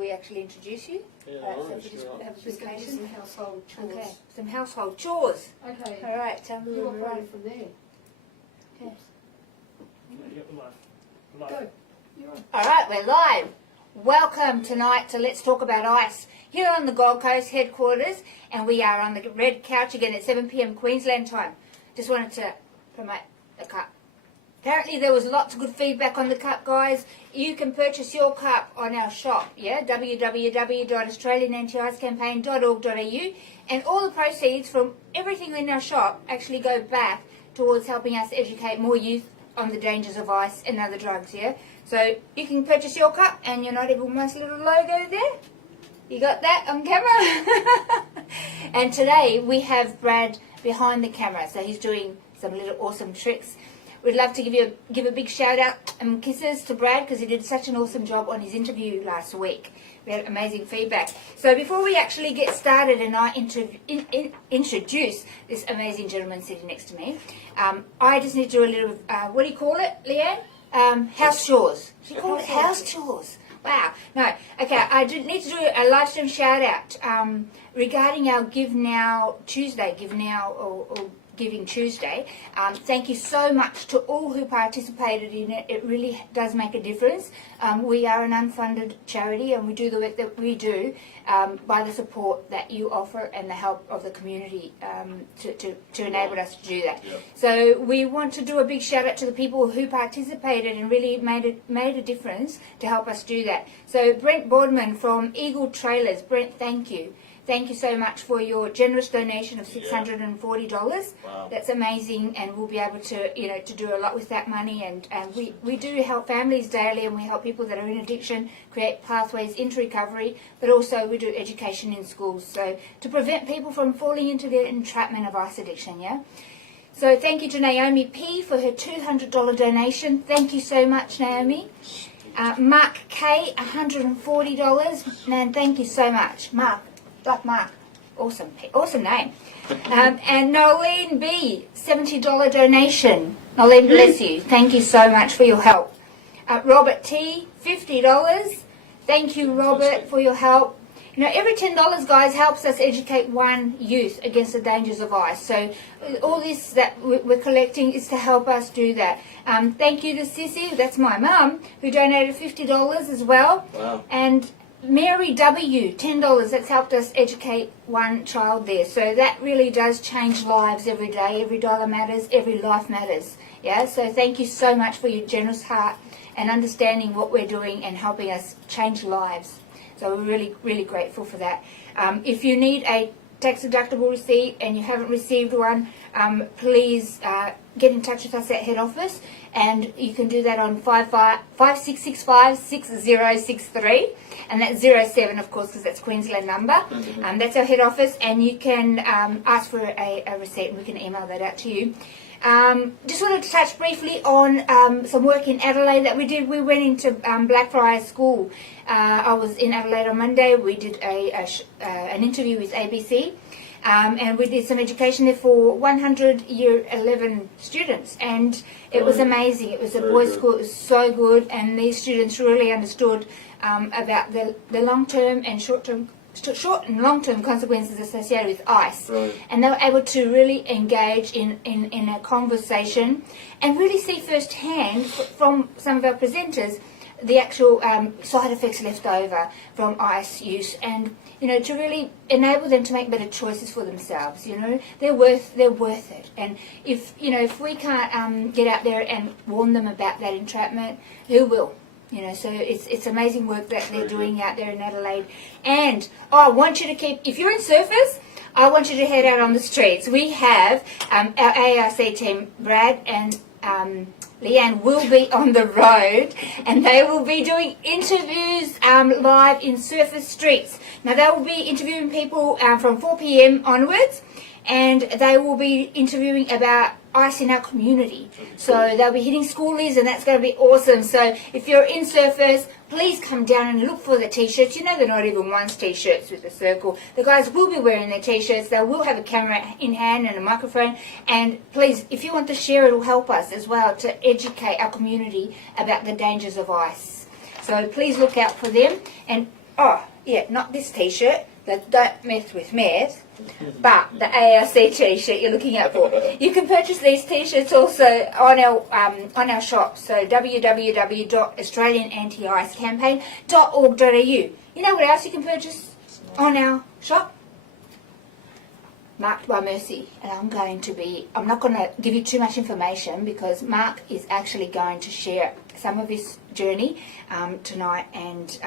we actually introduce you. Yeah, So we just have a presentation. Some household chores. Okay, some household chores. Okay. All right, tell me You where we're operate on. from there. Okay. Go. You're on. All right, we're live. Welcome tonight to Let's Talk About Ice here on the Gold Coast headquarters, and we are on the red couch again at 7 p.m. Queensland time. Just wanted to promote the cup. Apparently there was lots of good feedback on the cup, guys. You can purchase your cup on our shop, yeah, www.australianantiicecampaign.org.au, and all the proceeds from everything in our shop actually go back towards helping us educate more youth on the dangers of ice and other drugs, yeah. So you can purchase your cup, and your Not Evil Most little logo there. You got that on camera? And today we have Brad behind the camera, so he's doing some little awesome tricks. We'd love to give a big shout out and kisses to Brad because he did such an awesome job on his interview last week. We had amazing feedback. So before we actually get started and I introduce this amazing gentleman sitting next to me, I just need to do a little, what do you call it, Leanne? House chores. She called it house chores. Wow. No. Okay, I need to do a live stream shout out regarding our Give Now Tuesday, or Giving Tuesday. Thank you so much to all who participated in it. It really does make a difference. We are an unfunded charity, and we do the work that we do by the support that you offer and the help of the community to enable us to do that. Yep. So we want to do a big shout out to the people who participated and really made a difference to help us do that. So Brent Boardman from Eagle Trailers. Brent, thank you. Thank you so much for your generous donation of $640. Wow. That's amazing, and we'll be able to, to do a lot with that money. And we do help families daily, and we help people that are in addiction create pathways into recovery. But also we do education in schools, so to prevent people from falling into the entrapment of ice addiction. Yeah. So thank you to Naomi P for her $200 donation. Thank you so much, Naomi. Mark K, $140. Man, thank you so much, Mark. Like Mark, awesome name. And Nolene B, $70 donation. Nolene, bless you. Thank you so much for your help. Robert T, $50. Thank you, Robert, for your help. Every $10, guys, helps us educate one youth against the dangers of ice. So all this that we're collecting is to help us do that. Thank you to Sissy, that's my mum, who donated $50 as well. Wow. And Mary W, $10. That's helped us educate one child there. So that really does change lives every day. Every dollar matters. Every life matters. Yeah. So thank you so much for your generous heart and understanding what we're doing and helping us change lives. So we're really, really grateful for that. If you need a tax deductible receipt and you haven't received one, please get in touch with us at head office, and you can do that on 5665-6063, and that's 07, of course, because that's Queensland number. That's our head office, and you can ask for a receipt, and we can email that out to you. Just wanted to touch briefly on some work in Adelaide that we did. We went into Blackfriars School. I was in Adelaide on Monday. We did an interview with ABC, and we did some education there for 100 year 11 students, and it was amazing. It was a boys' school. It was so good, and these students really understood about the long-term and short and long-term consequences associated with ice. Right. And they were able to really engage in a conversation and really see firsthand from some of our presenters the actual side effects left over from ice use, and to really enable them to make better choices for themselves. They're worth it, and if we can't get out there and warn them about that entrapment, who will? So it's amazing work that they're doing out there in Adelaide. And I want you to if you're in Surfers, I want you to head out on the streets. We have our ARC team, Brad and Leanne, will be on the road, and they will be doing interviews live in Surfers streets. Now they will be interviewing people from 4 p.m. onwards, and they will be interviewing about ice in our community. So they'll be hitting schoolies, and that's going to be awesome. So if you're in Surfers, please come down and look for the t-shirts. They're not even one's t-shirts with the circle. The guys will be wearing their t-shirts. They will have a camera in hand and a microphone. And please, if you want to share, it will help us as well to educate our community about the dangers of ice. So please look out for them. And oh, yeah, not this T-shirt, the Don't Mess with Meth, but the ARC T-shirt you're looking out for. You can purchase these T-shirts also on our shop, so www.australianantiicecampaign.org.au. You know what else you can purchase on our shop? Marked by Mercy, and I'm not going to give you too much information because Mark is actually going to share some of his journey tonight, and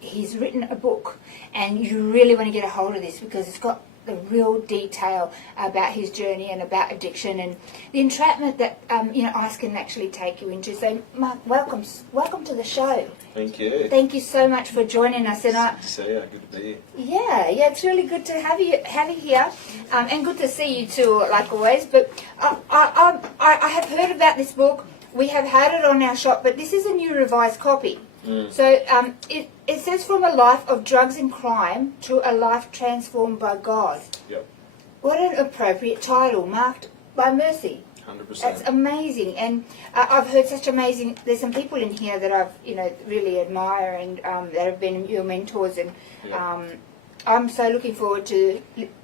he's written a book, and you really want to get a hold of this because it's got the real detail about his journey and about addiction and the entrapment that ice can actually take you into. So Mark, welcome to the show. Thank you. Thank you so much for joining us. And Good to see you. Good to be here. Yeah, it's really good to have you here, and good to see you too, like always. But I have heard about this book. We have had it on our shop, but this is a new revised copy. So it says from a life of drugs and crime to a life transformed by God. Yep. What an appropriate title, Marked by Mercy. 100%. That's amazing, and I've heard such amazing. There's some people in here that I've really admire and that have been your mentors, and I'm so looking forward to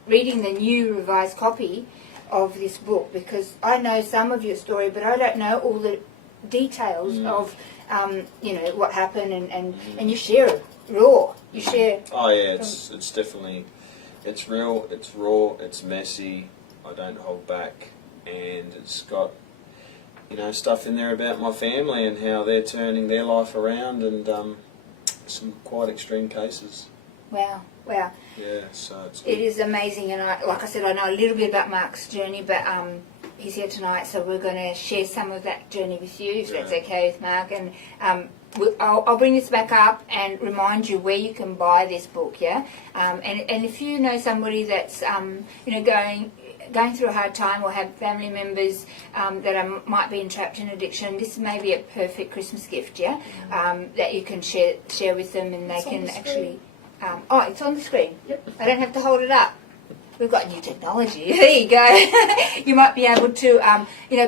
reading the new revised copy of this book because I know some of your story, but I don't know all the details of what happened, and you share it raw. You share. Oh yeah, it's definitely, it's real, it's raw, it's messy. I don't hold back. And it's got, stuff in there about my family and how they're turning their life around, and some quite extreme cases. Wow. Yeah, so it's good. It is amazing, and like I said, I know a little bit about Mark's journey, but he's here tonight, so we're going to share some of that journey with you, if that's okay with Mark. And I'll bring this back up and remind you where you can buy this book, yeah? And if you know somebody that's, going through a hard time or have family members that might be entrapped in addiction, this may be a perfect Christmas gift, yeah? That you can share with them, and they can actually... it's on the screen. Yep. I don't have to hold it up. We've got new technology. There you go. You might be able to,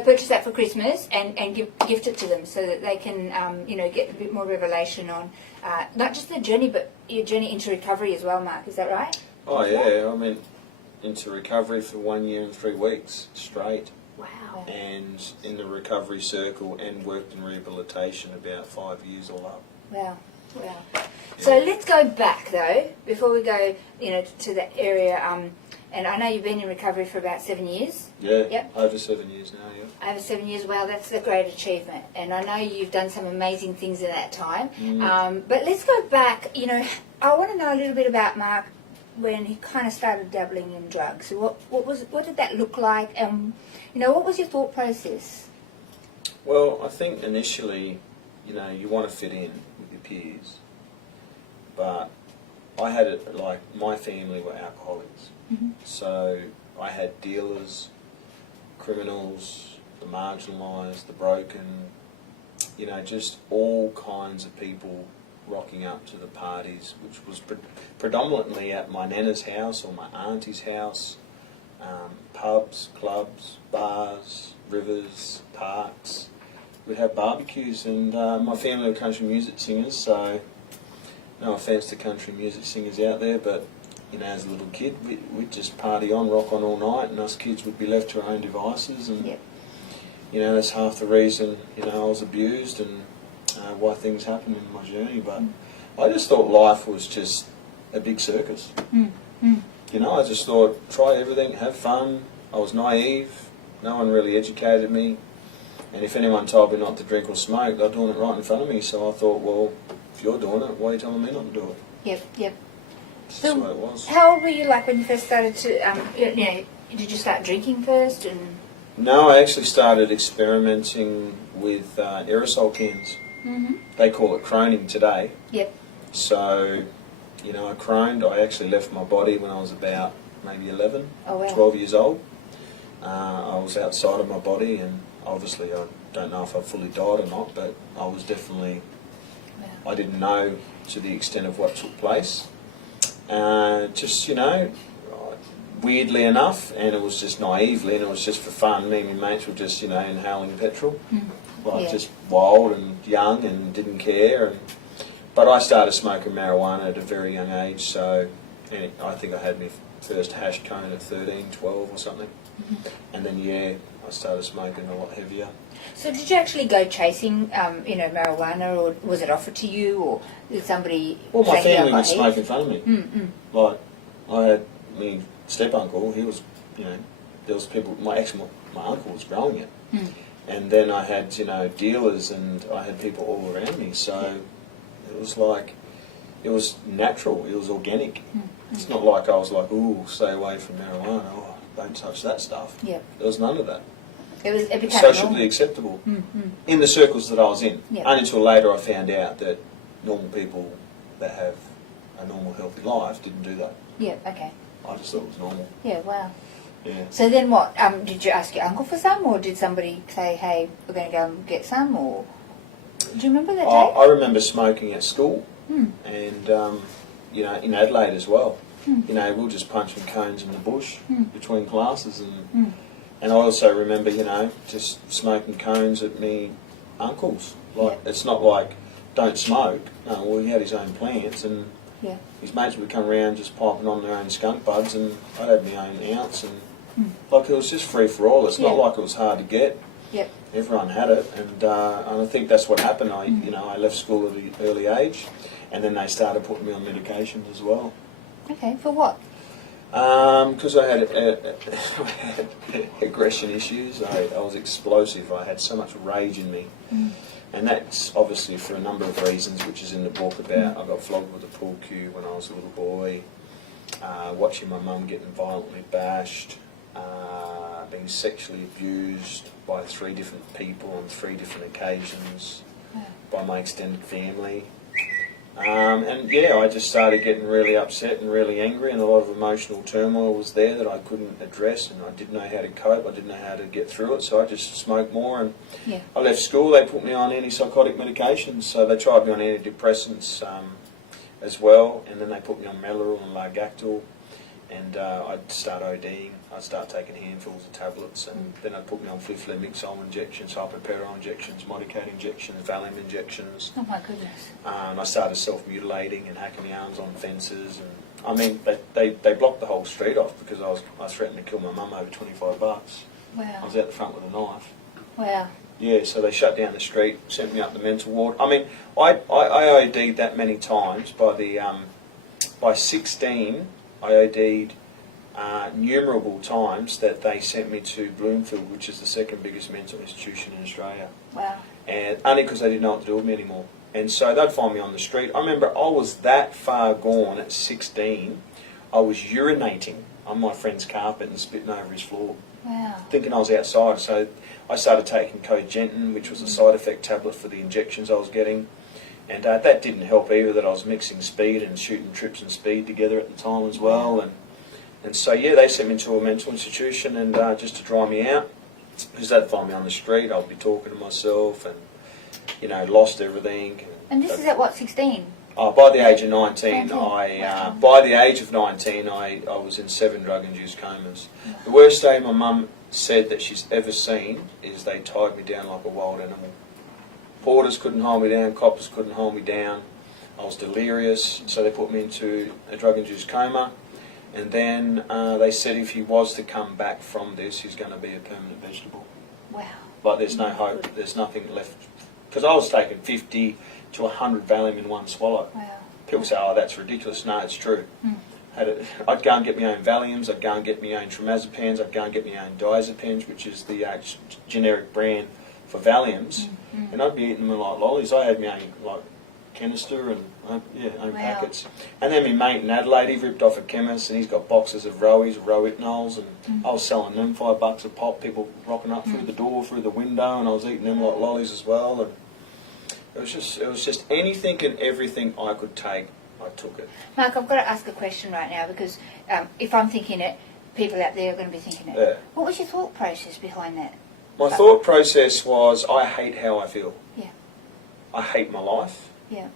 purchase that for Christmas and gift it to them so that they can, get a bit more revelation on not just the journey, but your journey into recovery as well, Mark. Is that right? Oh yeah, I mean, into recovery for 1 year and 3 weeks straight. Wow. And in the recovery circle, and worked in rehabilitation about 5 years all up. Wow. So let's go back though, before we go, to that area. And I know you've been in recovery for about 7 years. Yeah. Yep. Over 7 years now. Yeah. Over 7 years. Wow, that's a great achievement. And I know you've done some amazing things in that time. But let's go back. I want to know a little bit about Mark when he kind of started dabbling in drugs. What did that look like? And what was your thought process? Well, I think initially, you want to fit in with your peers, but I had it like my family were alcoholics. So I had dealers, criminals, the marginalised, the broken, just all kinds of people rocking up to the parties, which was predominantly at my nana's house or my auntie's house, pubs, clubs, bars, rivers, parks. We'd have barbecues, and my family were country music singers, so no offence to country music singers out there, but as a little kid, we'd just party on, rock on all night, and us kids would be left to our own devices, and that's half the reason I was abused and why things happened in my journey. But I just thought life was just a big circus. I just thought, try everything, have fun. I was naive. No one really educated me. And if anyone told me not to drink or smoke, they're doing it right in front of me. So I thought, well, if you're doing it, why are you telling me not to do it? Yep. That's the way it was. How old were you when you first started to, did you start drinking first? And No, I actually started experimenting with aerosol cans. They call it croning today. Yep. So, I croned. I actually left my body when I was about maybe 11, 12 years old. I was outside of my body, and obviously I don't know if I fully died or not, but I was definitely, I didn't know to the extent of what took place. Weirdly enough, and it was just naively, and it was just for fun. Me and my mates were just, inhaling petrol. Just wild and young and didn't care. But I started smoking marijuana at a very young age, so I think I had my first hash cone at 13, 12 or something. And then, I started smoking a lot heavier. So did you actually go chasing, marijuana, or was it offered to you, or did somebody? Well, my say, family "Here, would I've got smoke in heaps"? front of me. Mm-mm. Like, I had my step-uncle, he was, there was people, my uncle was growing it. And then I had, dealers, and I had people all around me, so it was like, it was natural, it was organic. It's not like I was like, ooh, stay away from marijuana, oh, don't touch that stuff. Yep. There was none of that. It became Socially normal. acceptable in the circles that I was in. Yep. Only until later I found out that normal people that have a normal, healthy life didn't do that. Yeah, okay. I just thought it was normal. Yeah, wow. Yeah. So then what? Did you ask your uncle for some, or did somebody say, hey, we're going to go and get some, or... Do you remember that day? I remember smoking at school, and, in Adelaide as well. We'll just punch some cones in the bush between classes, and I also remember, just smoking cones at me uncle's. Like, it's not like, don't smoke. No, well, he had his own plants, and his mates would come around just piping on their own skunk buds, and I had my own ounce, and like, it was just free for all. It's not like it was hard to get. Yep. Everyone had it, and I think that's what happened. I left school at an early age, and then they started putting me on medications as well. Okay, for what? Because I had aggression issues. I was explosive. I had so much rage in me. And that's obviously for a number of reasons, which is in the book about I got flogged with a pool cue when I was a little boy, watching my mum getting violently bashed, being sexually abused by 3 different people on 3 different occasions by my extended family. I just started getting really upset and really angry, and a lot of emotional turmoil was there that I couldn't address, and I didn't know how to cope, I didn't know how to get through it, so I just smoked more, and I left school. They put me on antipsychotic medications, so they tried me on antidepressants as well, and then they put me on Mellaril and Largactil, and I'd start ODing, I'd start taking handfuls of tablets, and then I'd put me on flifenamixol injections, hyperperidol injections, Modicate injections, Valium injections. Oh my goodness. I started self-mutilating and hacking my arms on fences, and I mean, they blocked the whole street off because I threatened to kill my mum over $25. Wow. I was out the front with a knife. Wow. Yeah, so they shut down the street, sent me up the mental ward. I mean, I OD'd that many times. By 16, I OD'd numerable times that they sent me to Bloomfield, which is the 2nd biggest mental institution in Australia. Wow. And only because they didn't know what to do with me anymore. And so they'd find me on the street. I remember I was that far gone at 16, I was urinating on my friend's carpet and spitting over his floor. Wow. Thinking I was outside. So I started taking Cogentin, which was a side effect tablet for the injections I was getting. And that didn't help either, that I was mixing speed and shooting trips and speed together at the time as well. And so, they sent me to a mental institution and just to dry me out. Because they'd find me on the street, I'd be talking to myself and, lost everything. And this is at what, 16? By the age of 19, Wow. by the age of 19, I was in 7 drug-induced comas. The worst day my mum said that she's ever seen is they tied me down like a wild animal. Porters couldn't hold me down, coppers couldn't hold me down. I was delirious, so they put me into a drug-induced coma. And then they said if he was to come back from this, he's going to be a permanent vegetable. Wow. Like there's no hope, there's nothing left. Because I was taking 50 to 100 Valium in one swallow. Wow. People say, oh, that's ridiculous. No, it's true. I'd go and get my own Valiums, I'd go and get my own Trimazepams, I'd go and get my own Diazepams, which is the generic brand for Valiums, and I'd be eating them like lollies. I had my own canister and own packets. And then my mate in Adelaide, he ripped off a chemist and he's got boxes of Rohypnols, and I was selling them $5 a pop. People rocking up through the door, through the window, and I was eating them like lollies as well. And it was just anything and everything I could take, I took it. Mark, I've got to ask a question right now because if I'm thinking it, people out there are going to be thinking it. Yeah. What was your thought process behind that? My thought process was, I hate how I feel. Yeah. I hate my life. Yeah.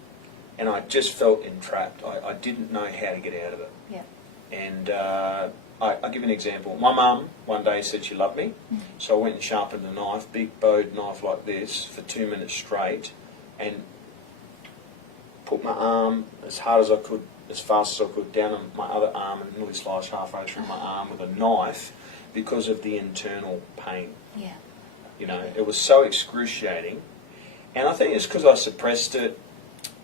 And I just felt entrapped. I didn't know how to get out of it. Yeah. And I'll give you an example. My mum one day said she loved me, so I went and sharpened a knife, big bowed knife like this, for 2 minutes straight, and put my arm as hard as I could, as fast as I could, down on my other arm and nearly sliced halfway through my arm with a knife because of the internal pain. Yeah. You know, it was so excruciating. And I think it's because I suppressed it.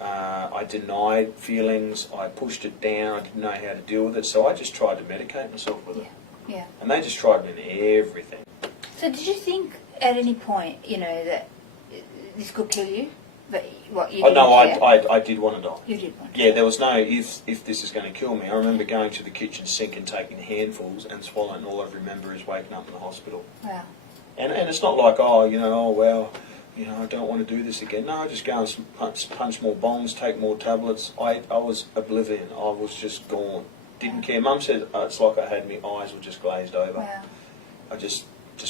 I denied feelings. I pushed it down. I didn't know how to deal with it. So I just tried to medicate myself with it. Yeah. And they just tried me in everything. So did you think at any point, you know, that this could kill you? But what you Oh, didn't no, care? I did want to die. You did want to. Yeah, there was no if this is going to kill me. I remember going to the kitchen sink and taking handfuls and swallowing. All I remember is waking up in the hospital. Wow. And it's not like, oh, well, I don't want to do this again. No, I just go and punch more bongs, take more tablets. I was oblivion. I was just gone. Didn't care. Mum said it's like I had my eyes were just glazed over. Wow. I just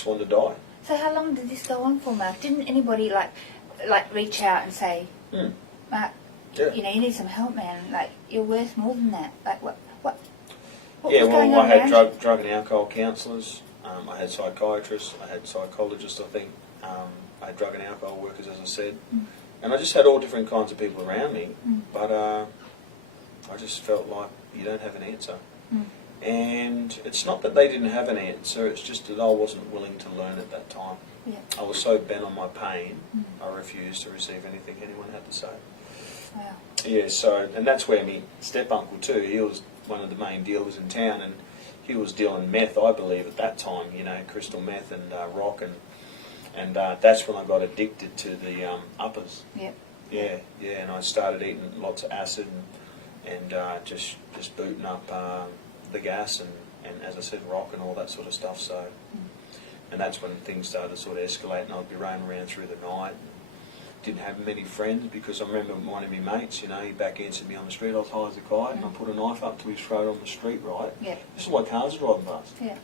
wanted to die. So how long did this go on for, Mark? Didn't anybody like reach out and say, Mark, Yeah. you know, you need some help, man. Like, you're worth more than that. Like, what Yeah, was going well, on I had around drug and alcohol counsellors. I had psychiatrists. I had psychologists, I think. I had drug and alcohol workers, as I said. And I just had all different kinds of people around me. But I just felt like you don't have an answer. And it's not that they didn't have an answer, it's just that I wasn't willing to learn at that time. Yeah. I was so bent on my pain, I refused to receive anything anyone had to say. Wow. Yeah, so, and that's where my step-uncle too, he was one of the main dealers in town, and he was dealing meth, I believe, at that time, you know, crystal meth and rock, and that's when I got addicted to the uppers. Yep. Yeah, and I started eating lots of acid and just booting up the gas and, as I said, rock and all that sort of stuff, so, and that's when things started to sort of escalate, and I'd be running around through the night. Didn't have many friends because I remember one of my mates, you know, he back-answered me on the street. I was high as a kite, and I put a knife up to his throat on the street, right? Yeah. This is why cars are driving past. Yeah.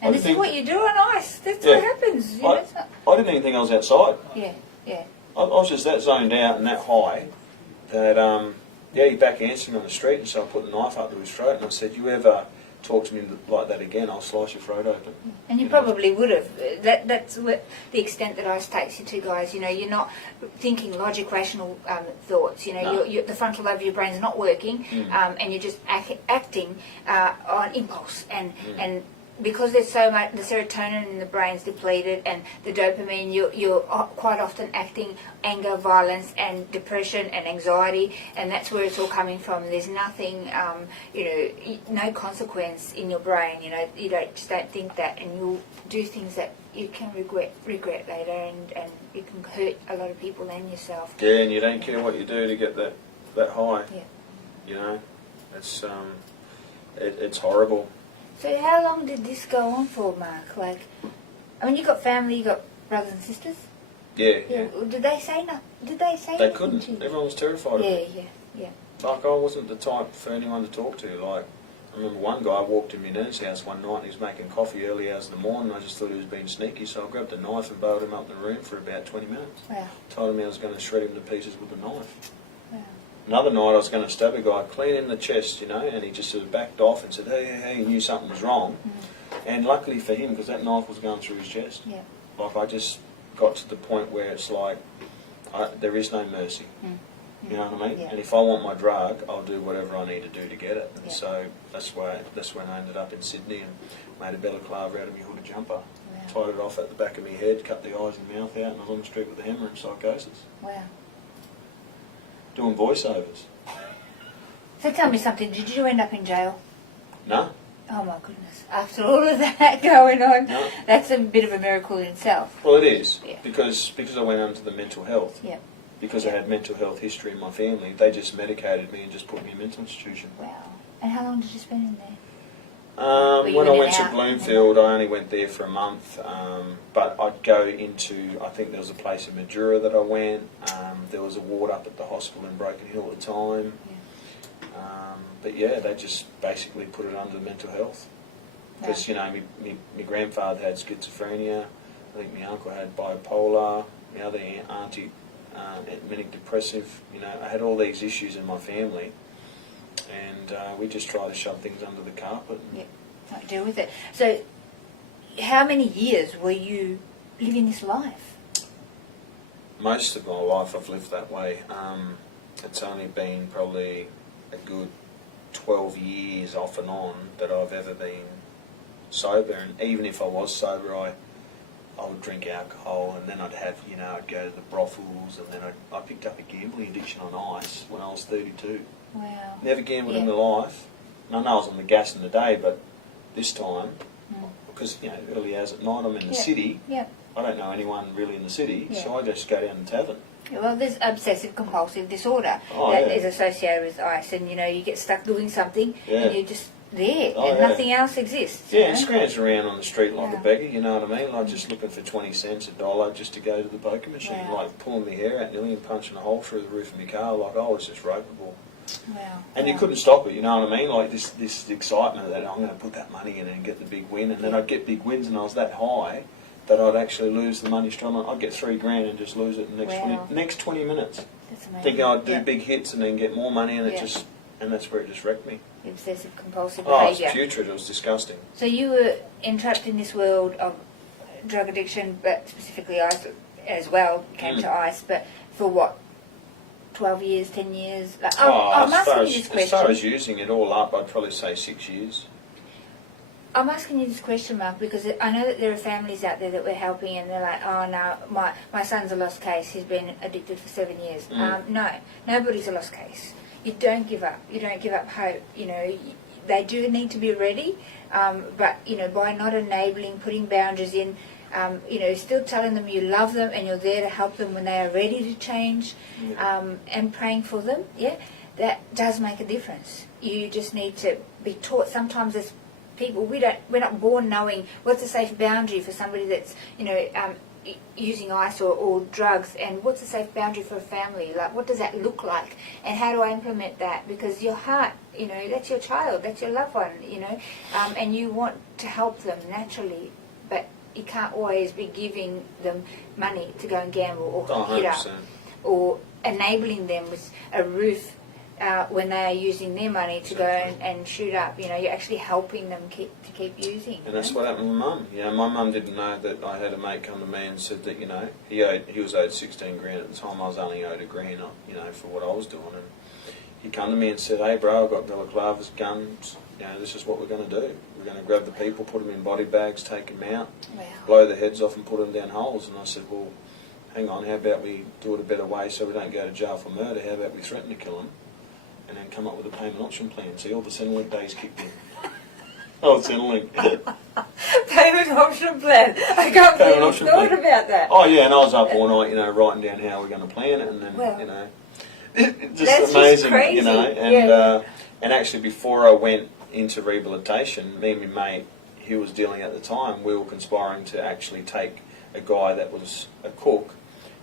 And this is what you do on ice. That's Yeah. what happens. You know, it's not... I didn't even think I was outside. Yeah. I was just that zoned out and that high that, he back-answered me on the street, and so I put the knife up to his throat, and I said, you ever talk to me like that again, I'll slice your throat open. And you probably would have. That's what the extent that ice takes you to, guys. You know, you're not thinking logic, rational thoughts. You know, No. the frontal lobe of your brain's not working, and you're just acting on impulse. And because there's so much, the serotonin in the brain's depleted, and the dopamine, you're quite often acting anger, violence, and depression and anxiety, and that's where it's all coming from. There's nothing, no consequence in your brain. You know, you just don't think that, and you'll do things that you can regret later, and you can hurt a lot of people and yourself. Yeah, and you don't care what you do to get that high. Yeah. You know, it's horrible. So how long did this go on for, Mark? Like, I mean, you got family, you got brothers and sisters. Yeah. Did they say no? Did they say? They anything couldn't. to you? Everyone was terrified of it. Yeah. Like, I wasn't the type for anyone to talk to. Like, I remember one guy walked in my nan's house one night and he was making coffee early hours in the morning, and I just thought he was being sneaky, so I grabbed a knife and bailed him up in the room for about 20 minutes. Wow. Told him I was going to shred him to pieces with a knife. Wow. Another night I was going to stab a guy clean in the chest, you know, and he just sort of backed off and said, hey, he knew something was wrong. And luckily for him, because that knife was going through his chest, Yeah. like I just got to the point where it's like, there is no mercy. You know what I mean? Yeah. And if I want my drug, I'll do whatever I need to do to get it. And Yeah. so that's when I ended up in Sydney and made a balaclava out of my hooded jumper. Wow. Tied it off at the back of my head, cut the eyes and mouth out, and I was on the street with a hammer in psychosis. Wow. Doing voiceovers. So tell me something. Did you end up in jail? No? Oh my goodness! After all of that going on, No. that's a bit of a miracle in itself. Well, it is. Yeah. Because I went under the mental health. Yeah. Because I had mental health history in my family, they just medicated me and just put me in a mental institution. Wow. And how long did you spend in there? you When I in went and to out? Bloomfield, I only went there for a month, but I'd go into, I think there was a place in Mildura that I went, there was a ward up at the hospital in Broken Hill at the time, but yeah, they just basically put it under mental health. Because, you know, my grandfather had schizophrenia, I think my uncle had bipolar, my other auntie, manic depressive, you know, I had all these issues in my family. And we just try to shove things under the carpet. Yeah, not deal with it. So, how many years were you living this life? Most of my life I've lived that way. it's only been probably a good 12 years off and on that I've ever been sober. And even if I was sober, I would drink alcohol, and then I'd have, I'd go to the brothels, and then I picked up a gambling addiction on ice when I was 32. Wow. Never gambled in my life. And I know I was on the gas in the day, but this time, because, early hours at night, I'm in the city. Yeah. I don't know anyone really in the city, so I just go down the tavern. Well, there's obsessive compulsive disorder that is associated with ice, and you get stuck doing something, and you're just there, and nothing else exists. Yeah, and scrounging around on the street like a beggar, you know what I mean? Like just looking for 20 cents, $1 just to go to the poker machine, like pulling my hair out nearly and punching a hole through the roof of my car, like I was just ropeable. Wow. And you couldn't stop it, you know what I mean? Like this excitement that I'm going to put that money in and get the big win, and then I'd get big wins, and I was that high that I'd actually lose the money straight on. I'd get $3,000 and just lose it in the next 20 minutes. That's amazing. Thinking I'd do big hits and then get more money, and and that's where it just wrecked me. Obsessive compulsive behaviour. behaviour. It was putrid. It was disgusting. So you were entrapped in this world of drug addiction, but specifically ice as well, came to ice, but for what? 12 years, 10 years? I'm asking you this question. As far as using it all up, I'd probably say 6 years. I'm asking you this question, Mark, because I know that there are families out there that we're helping, and they're like, oh no, my son's a lost case, he's been addicted for 7 years. No, nobody's a lost case. You don't give up. You don't give up hope. They do need to be ready, but by not enabling, putting boundaries in, still telling them you love them and you're there to help them when they are ready to change, and praying for them, that does make a difference. You just need to be taught. Sometimes as people, we're not born knowing what's a safe boundary for somebody that's using ice or drugs, and what's a safe boundary for a family. Like, what does that look like, and how do I implement that? Because your heart, that's your child, that's your loved one, and you want to help them naturally, but you can't always be giving them money to go and gamble or hit up, or enabling them with a roof when they are using their money to go and shoot up. You're actually helping them to keep using. And that's what happened with Mum. My mum didn't know that I had a mate come to me and said that, he was owed $16,000 at the time. I was only owed $1,000, for what I was doing. And he come to me and said, hey bro, I've got balaclavas, guns, this is what we're going to do. We're going to grab the people, put them in body bags, take them out, blow their heads off and put them down holes. And I said, well, hang on, how about we do it a better way so we don't go to jail for murder? How about we threaten to kill them and then come up with a payment option plan? See, all the Centrelink days kicked in. Oh, Centrelink. Payment option plan. I can't believe you thought about that. Oh yeah, and I was up all night, writing down how we're going to plan it, and then, just amazing, just crazy. And actually before I went into rehabilitation, me and my mate, he was dealing at the time, we were conspiring to actually take a guy that was a cook.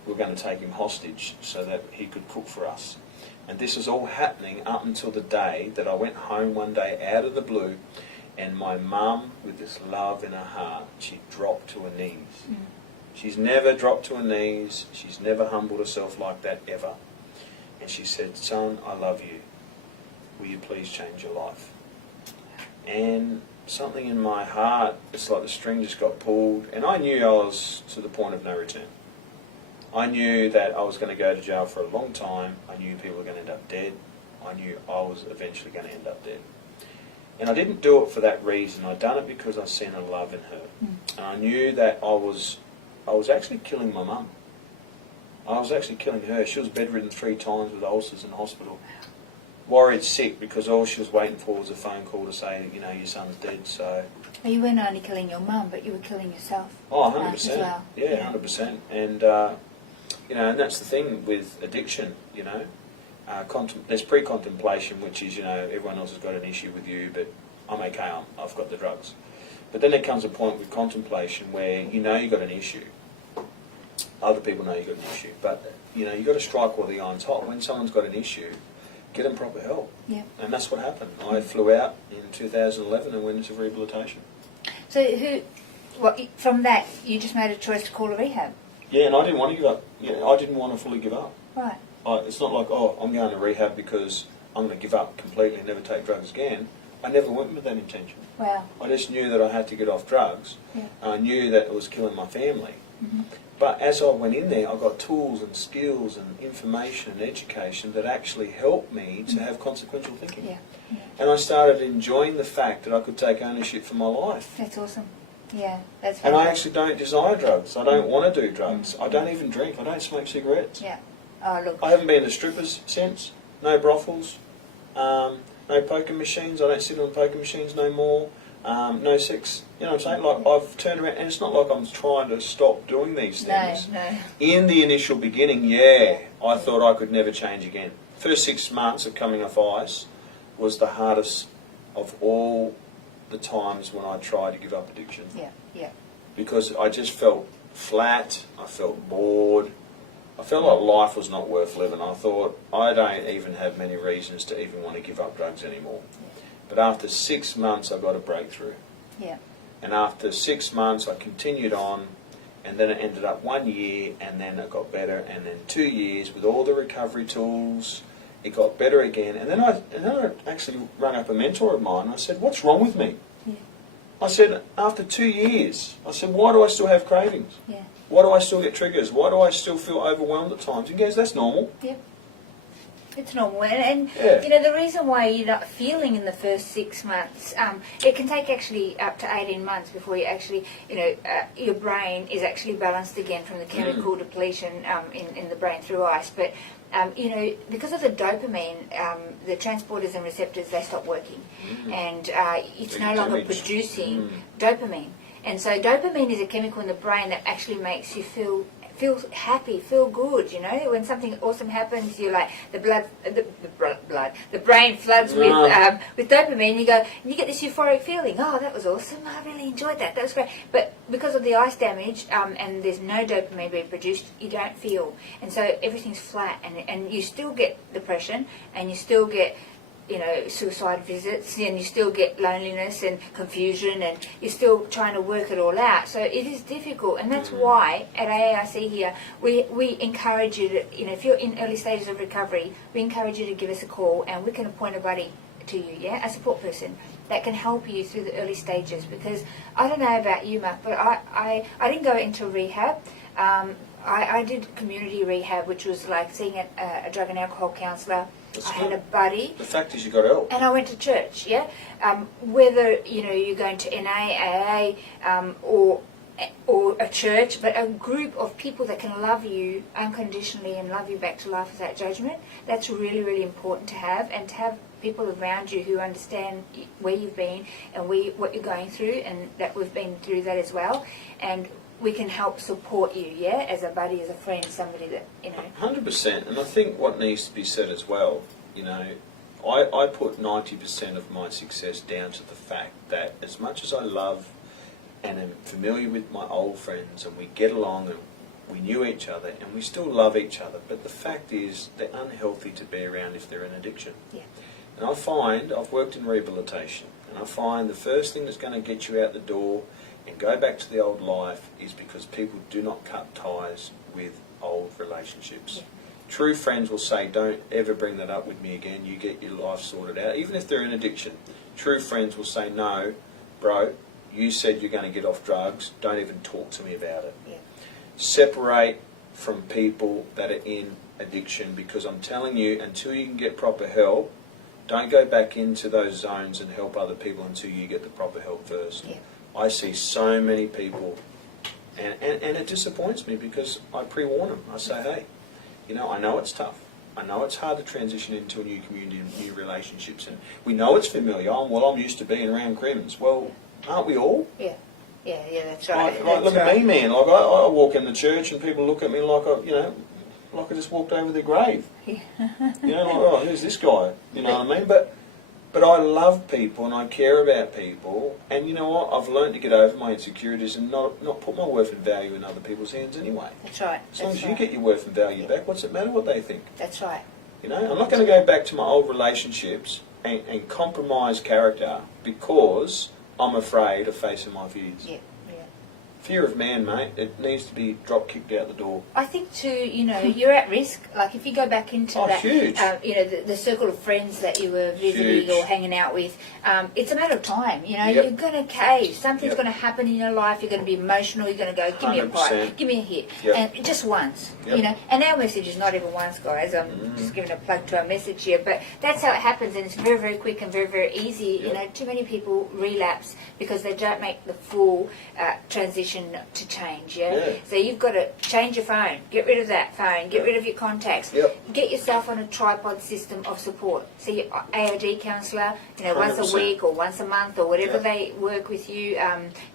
We were going to take him hostage so that he could cook for us. And this is all happening up until the day that I went home one day out of the blue, and my mum, with this love in her heart, she dropped to her knees. She's never dropped to her knees. She's never humbled herself like that ever. And she said, son, I love you. Will you please change your life? And something in my heart, it's like the string just got pulled, and I knew I was to the point of no return. I knew that I was going to go to jail for a long time. I knew people were going to end up dead. I knew I was eventually going to end up dead. And I didn't do it for that reason. I done it because I seen a love in her. And I knew that I was actually killing my mum. I was actually killing her. She was bedridden 3 times with ulcers in hospital. Worried sick because all she was waiting for was a phone call to say, your son's dead. So. Well, you weren't only killing your mum, but you were killing yourself. Oh, 100%. As well. Yeah, 100%. And, and that's the thing with addiction, there's pre-contemplation, which is, everyone else has got an issue with you, but I'm okay, I've got the drugs. But then there comes a point with contemplation where you've got an issue. Other people know you've got an issue, but, you've got to strike while the iron's hot. When someone's got an issue, get them proper help. Yeah. And that's what happened. I flew out in 2011 and went into rehabilitation. So from that, you just made a choice to call a rehab? Yeah, and I didn't want to give up. I didn't want to fully give up. Right. It's not like, I'm going to rehab because I'm going to give up completely and never take drugs again. I never went with that intention. Wow. I just knew that I had to get off drugs. Yeah. I knew that it was killing my family. But as I went in there, I got tools and skills and information and education that actually helped me to have consequential thinking. Yeah. Yeah. And I started enjoying the fact that I could take ownership for my life. That's awesome. Yeah, that's And I fantastic. actually don't desire drugs. I don't want to do drugs. I don't even drink. I don't smoke cigarettes. Yeah. Oh, look. I haven't been to strippers since. No brothels. No poker machines. I don't sit on poker machines no more. No sex. You know what I'm saying? Like, I've turned around, and it's not like I'm trying to stop doing these things. No. In the initial beginning, I thought I could never change again. First 6 months of coming off ice was the hardest of all the times when I tried to give up addiction. Yeah, yeah. Because I just felt flat, I felt bored, I felt like life was not worth living. I thought, I don't even have many reasons to even want to give up drugs anymore. Yeah. But after 6 months, I got a breakthrough. Yeah. And after 6 months, I continued on, and then it ended up 1 year, and then it got better, and then 2 years with all the recovery tools, it got better again. And then I actually rang up a mentor of mine, and I said, what's wrong with me? Yeah. I said, after 2 years, I said, why do I still have cravings? Yeah. Why do I still get triggers? Why do I still feel overwhelmed at times? He goes, that's normal. Yeah. It's normal, and Yeah. you know the reason why you're not feeling in the first 6 months, it can take actually up to 18 months before you actually, your brain is actually balanced again from the chemical depletion in the brain through ice. But because of the dopamine, the transporters and receptors, they stop working, and it's Big no longer damage. producing dopamine. And so dopamine is a chemical in the brain that actually makes you feel happy, feel good. When something awesome happens, you're like the brain floods with dopamine. You go and you get this euphoric feeling. Oh, that was awesome! I really enjoyed that. That was great. But because of the ice damage and there's no dopamine being produced, you don't feel, and so everything's flat, and you still get depression, and you still get suicide visits, and you still get loneliness and confusion, and you're still trying to work it all out. So it is difficult, and that's why at AAIC here we encourage you to, if you're in early stages of recovery, we encourage you to give us a call, and we can appoint a buddy to you, a support person that can help you through the early stages. Because I don't know about you, Mark, but I didn't go into rehab. I did community rehab, which was like seeing a drug and alcohol counsellor. I had a buddy. The fact is you got help. And I went to church, whether, you're going to NA, AA, or a church, but a group of people that can love you unconditionally and love you back to life without judgment, that's really, really important to have, and to have people around you who understand where you've been and what you're going through, and that we've been through that as well. And we can help support you, as a buddy, as a friend, somebody that, 100%. And I think what needs to be said as well, I put 90% of my success down to the fact that as much as I love and am familiar with my old friends, and we get along and we knew each other and we still love each other, but the fact is they're unhealthy to be around if they're in addiction. Yeah. And I find, I've worked in rehabilitation, and I find the first thing that's going to get you out the door and go back to the old life is because people do not cut ties with old relationships. Yeah. True friends will say, don't ever bring that up with me again, you get your life sorted out. Even if they're in addiction, true friends will say, no, bro, you said you're going to get off drugs, don't even talk to me about it. Yeah. Separate from people that are in addiction, because I'm telling you, until you can get proper help, don't go back into those zones and help other people until you get the proper help first. Yeah. I see so many people, and it disappoints me, because I pre-warn them. I say, hey, I know it's tough. I know it's hard to transition into a new community and new relationships, and we know it's familiar. I'm used to being around crims. Well, aren't we all? Yeah, that's right. Like look at me, man. Like I walk in the church and people look at me like I just walked over their grave. Yeah. Oh, who's this guy? You know what I mean? But I love people and I care about people, and you know what? I've learned to get over my insecurities and not put my worth and value in other people's hands anyway. That's right. As long as you get your worth and value back, what's it matter what they think? That's right. I'm not going to go back to my old relationships and compromise character because I'm afraid of facing my fears. Yeah. fear of man, mate. It needs to be drop kicked out the door. I think too, you're at risk. Like if you go back into that, huge. The circle of friends that you were visiting Huge. or hanging out with, it's a matter of time. Yep. You're going to cave. Something's Yep. going to happen in your life. You're going to be emotional. You're going to go, give me a pipe, 100%. give me a hit, Yep. and just once. Yep. And our message is not even once, guys. I'm just giving a plug to our message here, but that's how it happens, and it's very, very quick and very, very easy. Yep. Too many people relapse because they don't make the full transition to change. Yeah. So you've got to change your phone, get rid of that phone, get rid of your contacts, Yep. get yourself on a tripod system of support. See your AOD counsellor, once a 100%. week or once a month or whatever Yep. they work with you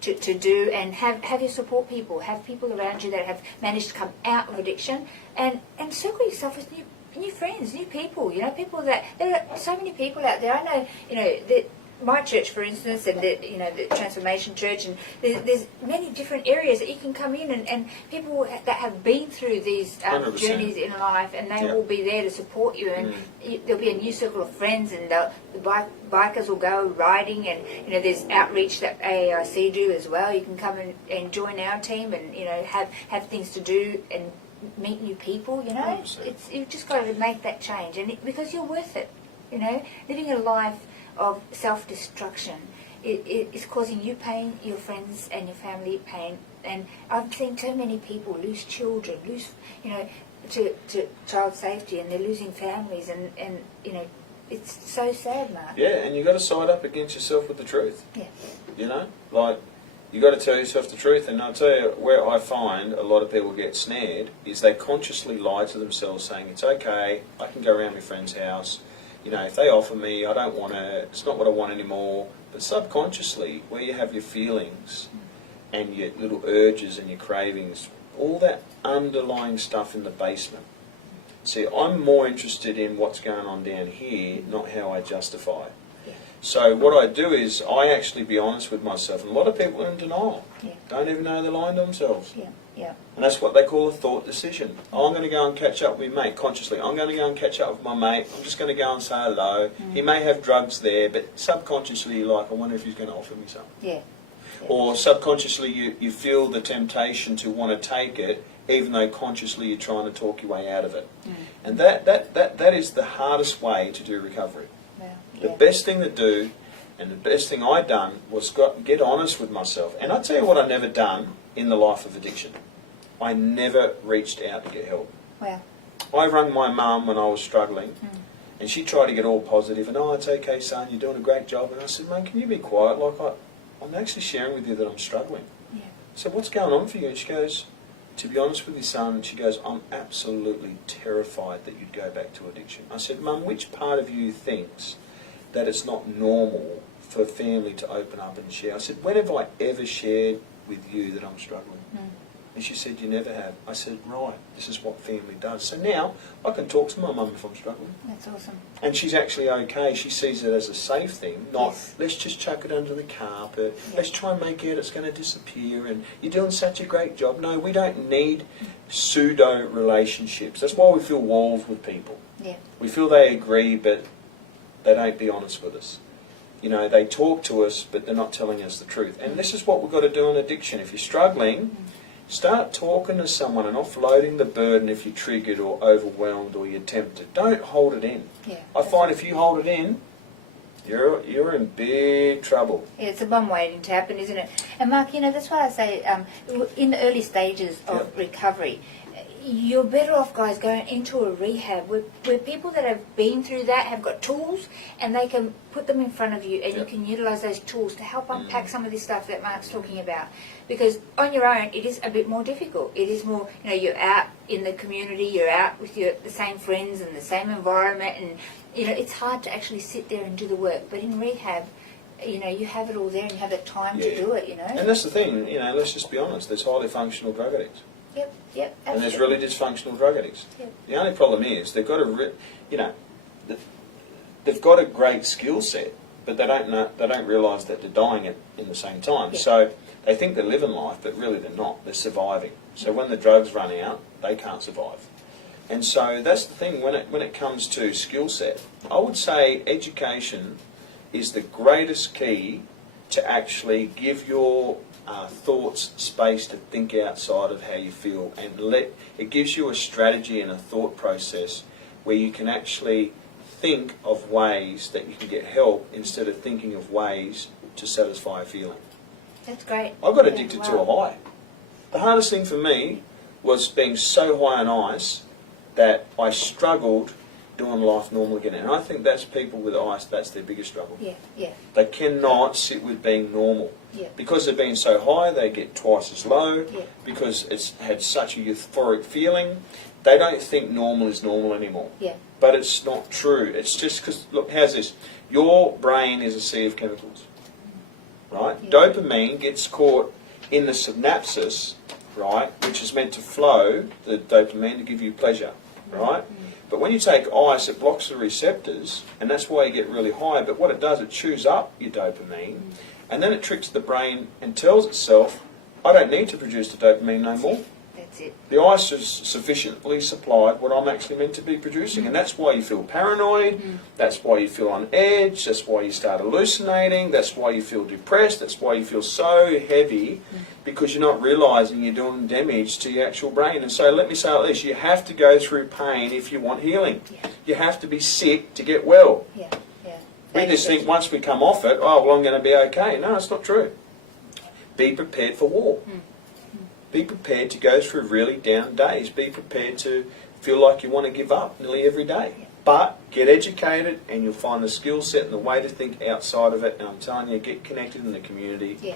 to do, and have your support people, have people around you that have managed to come out of addiction, and circle yourself with new friends, new people. People that there are so many people out there. I know, that my church, for instance, and the Transformation Church, and there's many different areas that you can come in, and people that have been through these 100%. journeys in life, and they Yep. will be there to support you, and there'll be a new circle of friends, and the bikers will go riding, and there's outreach that AAIC do as well. You can come and join our team, and have things to do and meet new people. 100%. You've just got to make that change, and because you're worth it. Living a life of self-destruction is causing you pain, your friends and your family pain, and I've seen too many people lose children, to child safety, and they're losing families, and it's so sad, Mark. Yeah, and you've got to side up against yourself with the truth. Yeah. You've got to tell yourself the truth. And I'll tell you where I find a lot of people get snared is they consciously lie to themselves, saying it's okay, I can go around my friend's house, if they offer me, I don't want it, it's not what I want anymore. But subconsciously, where you have your feelings and your little urges and your cravings, all that underlying stuff in the basement. See, I'm more interested in what's going on down here, not how I justify it. So what I do is I actually be honest with myself. And a lot of people are in denial. Don't even know they're lying to themselves. And that's what they call a thought decision. I'm going to go and catch up with my mate consciously. I'm going to go and catch up with my mate. I'm just going to go and say hello. He may have drugs there, but subconsciously you're like, I wonder if he's going to offer me some. Or subconsciously you feel the temptation to want to take it, even though consciously you're trying to talk your way out of it. And that is the hardest way to do recovery. The best thing to do, and the best thing I done, was get honest with myself. And I tell you what I never done in the life of addiction. I never reached out to get help. Wow. I rang my mum when I was struggling, and she tried to get all positive, and it's okay, son, you're doing a great job. And I said, Mum, can you be quiet? I'm actually sharing with you that I'm struggling. I said, what's going on for you? And she goes, to be honest with you, son, she goes, I'm absolutely terrified that you'd go back to addiction. I said, Mum, which part of you thinks that it's not normal for a family to open up and share? I said, when have I ever shared with you that I'm struggling? And she said, you never have. I said, right, this is what family does. So now I can talk to my mum if I'm struggling. That's awesome. And she's actually okay. She sees it as a safe thing, not let's just chuck it under the carpet, let's try and make it, it's going to disappear, and you're doing such a great job. No, we don't need pseudo relationships. That's why we feel walls with people. We feel they agree, but they don't be honest with us. They talk to us, but they're not telling us the truth. And this is what we've got to do in addiction. If you're struggling, start talking to someone and offloading the burden if you're triggered or overwhelmed or you're tempted. Don't hold it in. I find if you hold it in, you're in big trouble. It's a bomb waiting to happen, isn't it? And Mark, that's why I say in the early stages of recovery, you're better off, guys, going into a rehab where people that have been through that have got tools, and they can put them in front of you, and you can utilise those tools to help unpack some of this stuff that Mark's talking about. Because on your own, it is a bit more difficult. It is more, you're out in the community, you're out with the same friends and the same environment, and it's hard to actually sit there and do the work. But in rehab, you have it all there, and you have the time to do it. And that's the thing. Let's just be honest. There's highly functional drug addicts. Yep, and there's really dysfunctional drug addicts. The only problem is they've got they've got a great skill set, but they don't realise that they're dying in the same time. So they think they're living life, but really they're not. They're surviving. So when the drugs run out, they can't survive. And so that's the thing when it comes to skill set. I would say education is the greatest key to actually give your thoughts space to think outside of how you feel, and it gives you a strategy and a thought process where you can actually think of ways that you can get help instead of thinking of ways to satisfy a feeling. That's great. I got addicted to a high. The hardest thing for me was being so high on ice that I struggled doing life normal again. And I think that's people with ice, that's their biggest struggle. Yeah, yeah. They cannot sit with being normal. Yeah. Because they've been so high, they get twice as low. Yeah. Because it's had such a euphoric feeling, they don't think normal is normal anymore. Yeah. But it's not true. It's just because, look, how's this? Your brain is a sea of chemicals, right? Yeah. Dopamine gets caught in the synapses, right, which is meant to flow, the dopamine, to give you pleasure, right? Mm. But when you take ice, it blocks the receptors, and that's why you get really high. But what it does, it chews up your dopamine, and then it tricks the brain and tells itself, I don't need to produce the dopamine no more. That's it. The ice has sufficiently supplied what I'm actually meant to be producing, and that's why you feel paranoid, that's why you feel on edge, that's why you start hallucinating, that's why you feel depressed, that's why you feel so heavy, because you're not realising you're doing damage to your actual brain. And so let me say like this, you have to go through pain if you want healing. Yeah. You have to be sick to get well. Yeah, yeah. We just think once we come off it, oh, well, I'm going to be okay. No, it's not true. Be prepared for war. Be prepared to go through really down days. Be prepared to feel like you want to give up nearly every day. But get educated, and you'll find the skill set and the way to think outside of it. And I'm telling you, get connected in the community. Yeah.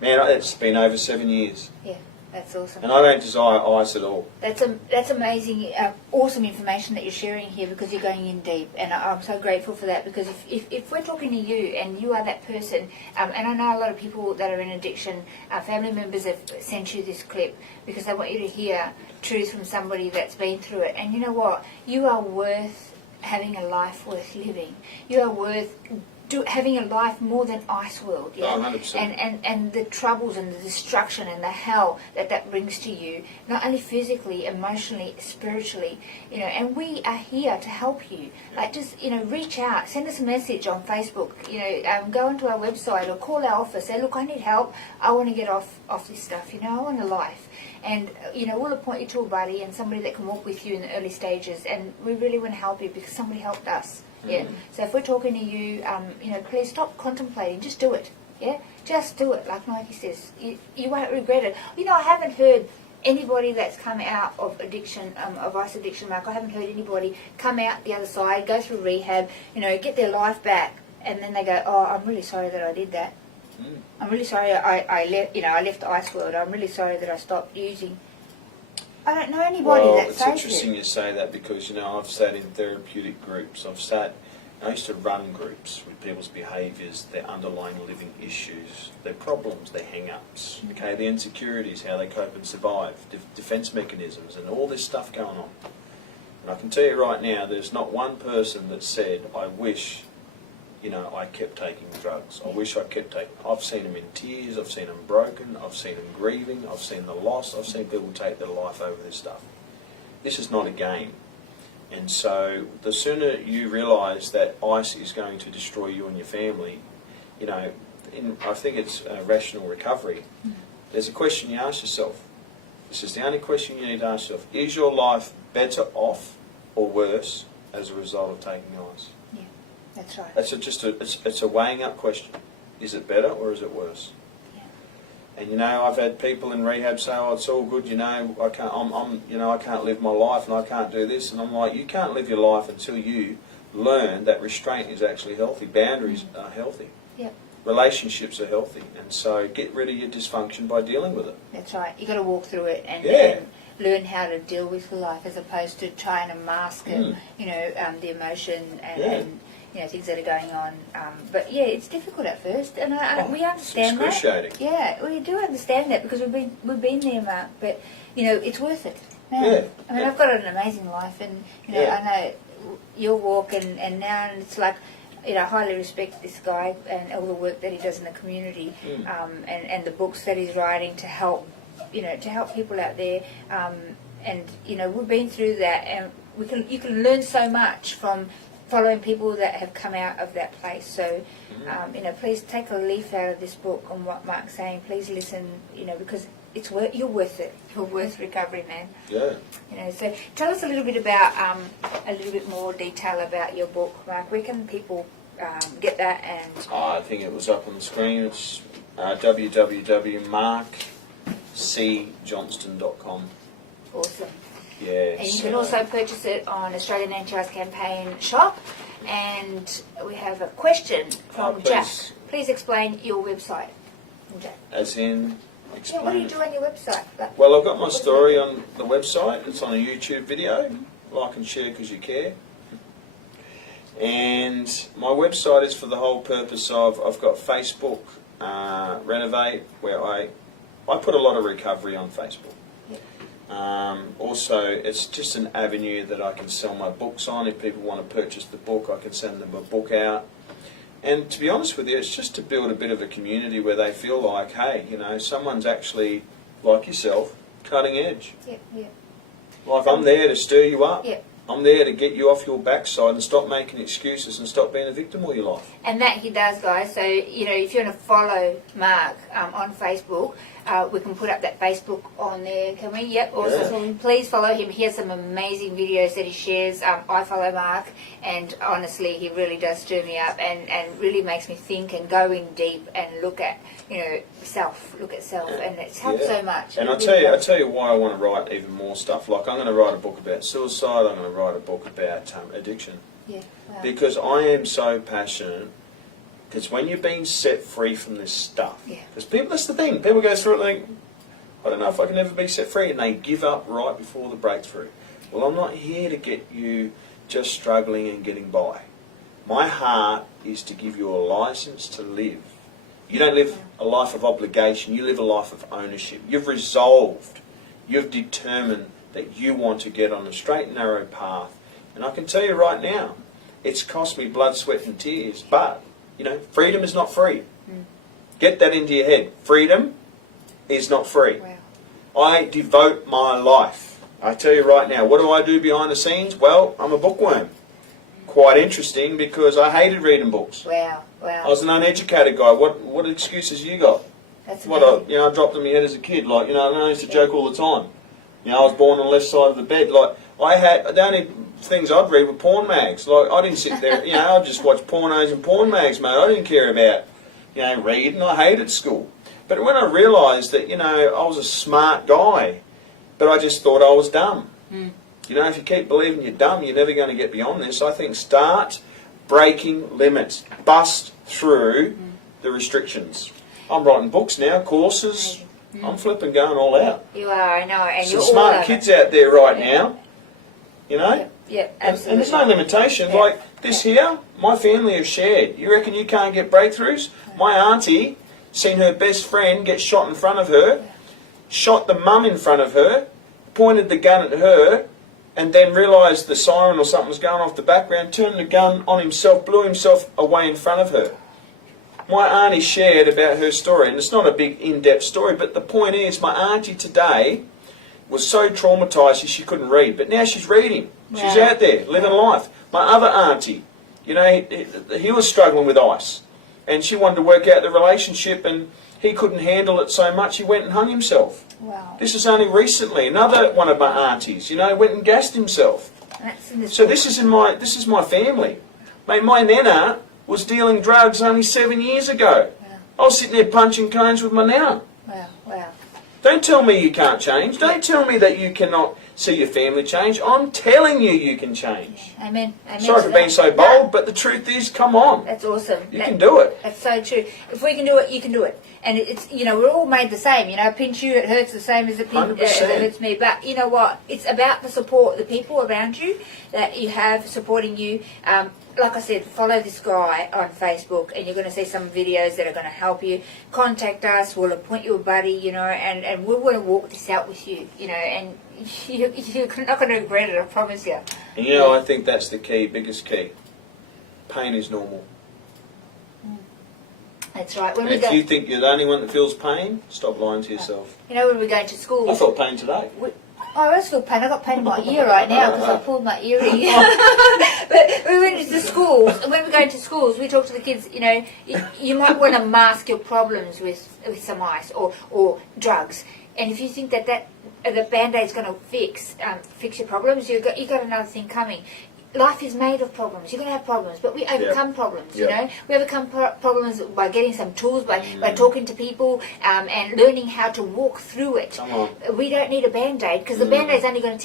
Man, it's been over 7 years. Yeah, that's awesome. And I don't desire ice at all. That's amazing, awesome information that you're sharing here, because you're going in deep, and I'm so grateful for that, because if we're talking to you and you are that person, and I know a lot of people that are in addiction, family members have sent you this clip because they want you to hear truth from somebody that's been through it. And you know what? You are worth having a life worth living. You are worth having a life more than Ice World, yeah? Oh, 100%. And the troubles and the destruction and the hell that brings to you, not only physically, emotionally, spiritually, and we are here to help you. Like, just, reach out, send us a message on Facebook, go onto our website or call our office, say, look, I need help, I want to get off this stuff, I want a life. And, we'll appoint you to a buddy and somebody that can walk with you in the early stages, and we really want to help you because somebody helped us. Yeah. So if we're talking to you, please stop contemplating. Just do it. Yeah. Just do it. Like Nike says, you won't regret it. I haven't heard anybody that's come out of addiction, of ice addiction, Mark. I haven't heard anybody come out the other side, go through rehab, get their life back, and then they go, oh, I'm really sorry that I did that. I'm really sorry I left. I left the Ice World. I'm really sorry that I stopped using. I don't know anybody that says it. Well, it's interesting you say that because, I've sat in therapeutic groups. I used to run groups with people's behaviours, their underlying living issues, their problems, their hang-ups, okay, the insecurities, how they cope and survive, defence mechanisms, and all this stuff going on. And I can tell you right now, there's not one person that said, I wish, I kept taking drugs. I wish I kept taking. I've seen them in tears, I've seen them broken, I've seen them grieving, I've seen the loss, I've seen people take their life over this stuff. This is not a game. And so the sooner you realise that ice is going to destroy you and your family, I think it's rational recovery. There's a question you ask yourself. This is the only question you need to ask yourself. Is your life better off or worse as a result of taking ice? Yeah, that's right. It's a weighing up question. Is it better or is it worse? And I've had people in rehab say, "Oh, it's all good. I can't live my life, and I can't do this." And I'm like, you can't live your life until you learn that restraint is actually healthy. Boundaries are healthy. Yep. Relationships are healthy, and so get rid of your dysfunction by dealing with it. That's right. You got to walk through it and learn how to deal with your life, as opposed to trying to mask it. The emotion and things that are going on. But it's difficult at first, and we understand that. It's excruciating. Yeah, we do understand that because we've been there, Mark. But it's worth it. Yeah. I mean, I've got an amazing life, and I know your walk, and now it's like, I highly respect this guy and all the work that he does in the community, and the books that he's writing to help, to help people out there. And we've been through that, and you can learn so much from following people that have come out of that place. So, please take a leaf out of this book on what Mark's saying. Please listen, because you're worth it. You're worth recovery, man. Yeah. So tell us a little bit about, a little bit more detail about your book, Mark. Where can people get that? And I think it was up on the screen. It's www.markcjohnston.com. Awesome. Yeah. And you can also purchase it on Australian Anti-Ice Campaign shop. And we have a question from Jack. Please explain your website, Jack. As in, explain. What do you do on your website? Well, I've got my story on the website. It's on a YouTube video. Like and share because you care. And my website is for the whole purpose of, I've got Facebook Renovate, where I put a lot of recovery on Facebook. Also, it's just an avenue that I can sell my books on. If people want to purchase the book, I can send them a book out. And to be honest with you, it's just to build a bit of a community where they feel like, hey, someone's actually, like yourself, cutting edge. Like, I'm there to stir you up. I'm there to get you off your backside and stop making excuses and stop being a victim all your life. And that he does, guys. So, if you want to follow Mark on Facebook, we can put up that Facebook on there, can we? Yep, awesome. Yeah. Please follow him. He has some amazing videos that he shares. I follow Mark, and honestly, he really does stir me up and really makes me think and go in deep and look at, self, and it's helped so much. And I tell you why I want to write even more stuff. Like, I'm going to write a book about suicide. I'm going to write a book about addiction. Yeah. Wow. Because I am so passionate. Because when you're being set free from this stuff, because that's the thing, people go through it and think, I don't know if I can ever be set free, and they give up right before the breakthrough. Well, I'm not here to get you just struggling and getting by. My heart is to give you a license to live. You don't live a life of obligation, you live a life of ownership. You've resolved, you've determined that you want to get on a straight and narrow path. And I can tell you right now, it's cost me blood, sweat and tears, but freedom is not free. Get that into your head. Freedom is not free. Wow. I devote my life. I tell you right now, what do I do behind the scenes? Well, I'm a bookworm. Quite interesting because I hated reading books. Wow. I was an uneducated guy. What excuses you got? That's I dropped on my head as a kid. I used to joke all the time. I was born on the left side of the bed. The only things I'd read were porn mags. I didn't sit there, I'd just watch pornos and porn mags, mate. I didn't care about, reading. I hated school. But when I realised that, I was a smart guy, but I just thought I was dumb. If you keep believing you're dumb, you're never going to get beyond this. I think start breaking limits. Bust through the restrictions. I'm writing books now, courses. I'm flipping going all out. You are, I know. And some you're smart kids out there right now. Yeah, absolutely. And there's no limitation. Like this here, my family have shared. You reckon you can't get breakthroughs? My auntie seen her best friend get shot in front of her, shot the mum in front of her, pointed the gun at her, and then realised the siren or something was going off the background, turned the gun on himself, blew himself away in front of her. My auntie shared about her story, and it's not a big in-depth story, but the point is my auntie today was so traumatised she couldn't read, but now she's reading. She's out there, living life. My other auntie, he was struggling with ice, and she wanted to work out the relationship, and he couldn't handle it so much, he went and hung himself. Wow. This is only recently. Another one of my aunties, went and gassed himself. So this is my family. Mate, my nana was dealing drugs only 7 years ago. Wow. I was sitting there punching cones with my nana. Wow. Don't tell me you can't change. Don't tell me that you cannot see your family change. I'm telling you you can change. Amen. Sorry for being so bold, but the truth is, come on. That's awesome. You can do it. That's so true. If we can do it, you can do it. And it's, we're all made the same. Pinch you, it hurts the same as it hurts me. But you know what? It's about the support, the people around you that you have supporting you. Like I said, follow this guy on Facebook, and you're going to see some videos that are going to help you. Contact us. We'll appoint you a buddy, and we want to walk this out with you, and you're not going to regret it, I promise you. And I think that's the key, biggest key. Pain is normal. That's right. And if you think you're the only one that feels pain, stop lying to yourself. When we're going to school... I felt pain today. Oh, I always feel pain. I got pain in my ear right now because I pulled my earring. But we went into schools, and when we go into schools, we talk to the kids. You know, you might want to mask your problems with some ice or drugs. And if you think that the Band-Aid's going to fix your problems, you got another thing coming. Life is made of problems. You're going to have problems, but we overcome problems, you know. We overcome problems by getting some tools, by talking to people and learning how to walk through it. Come on. We don't need a Band-Aid because the Band-Aid's only going to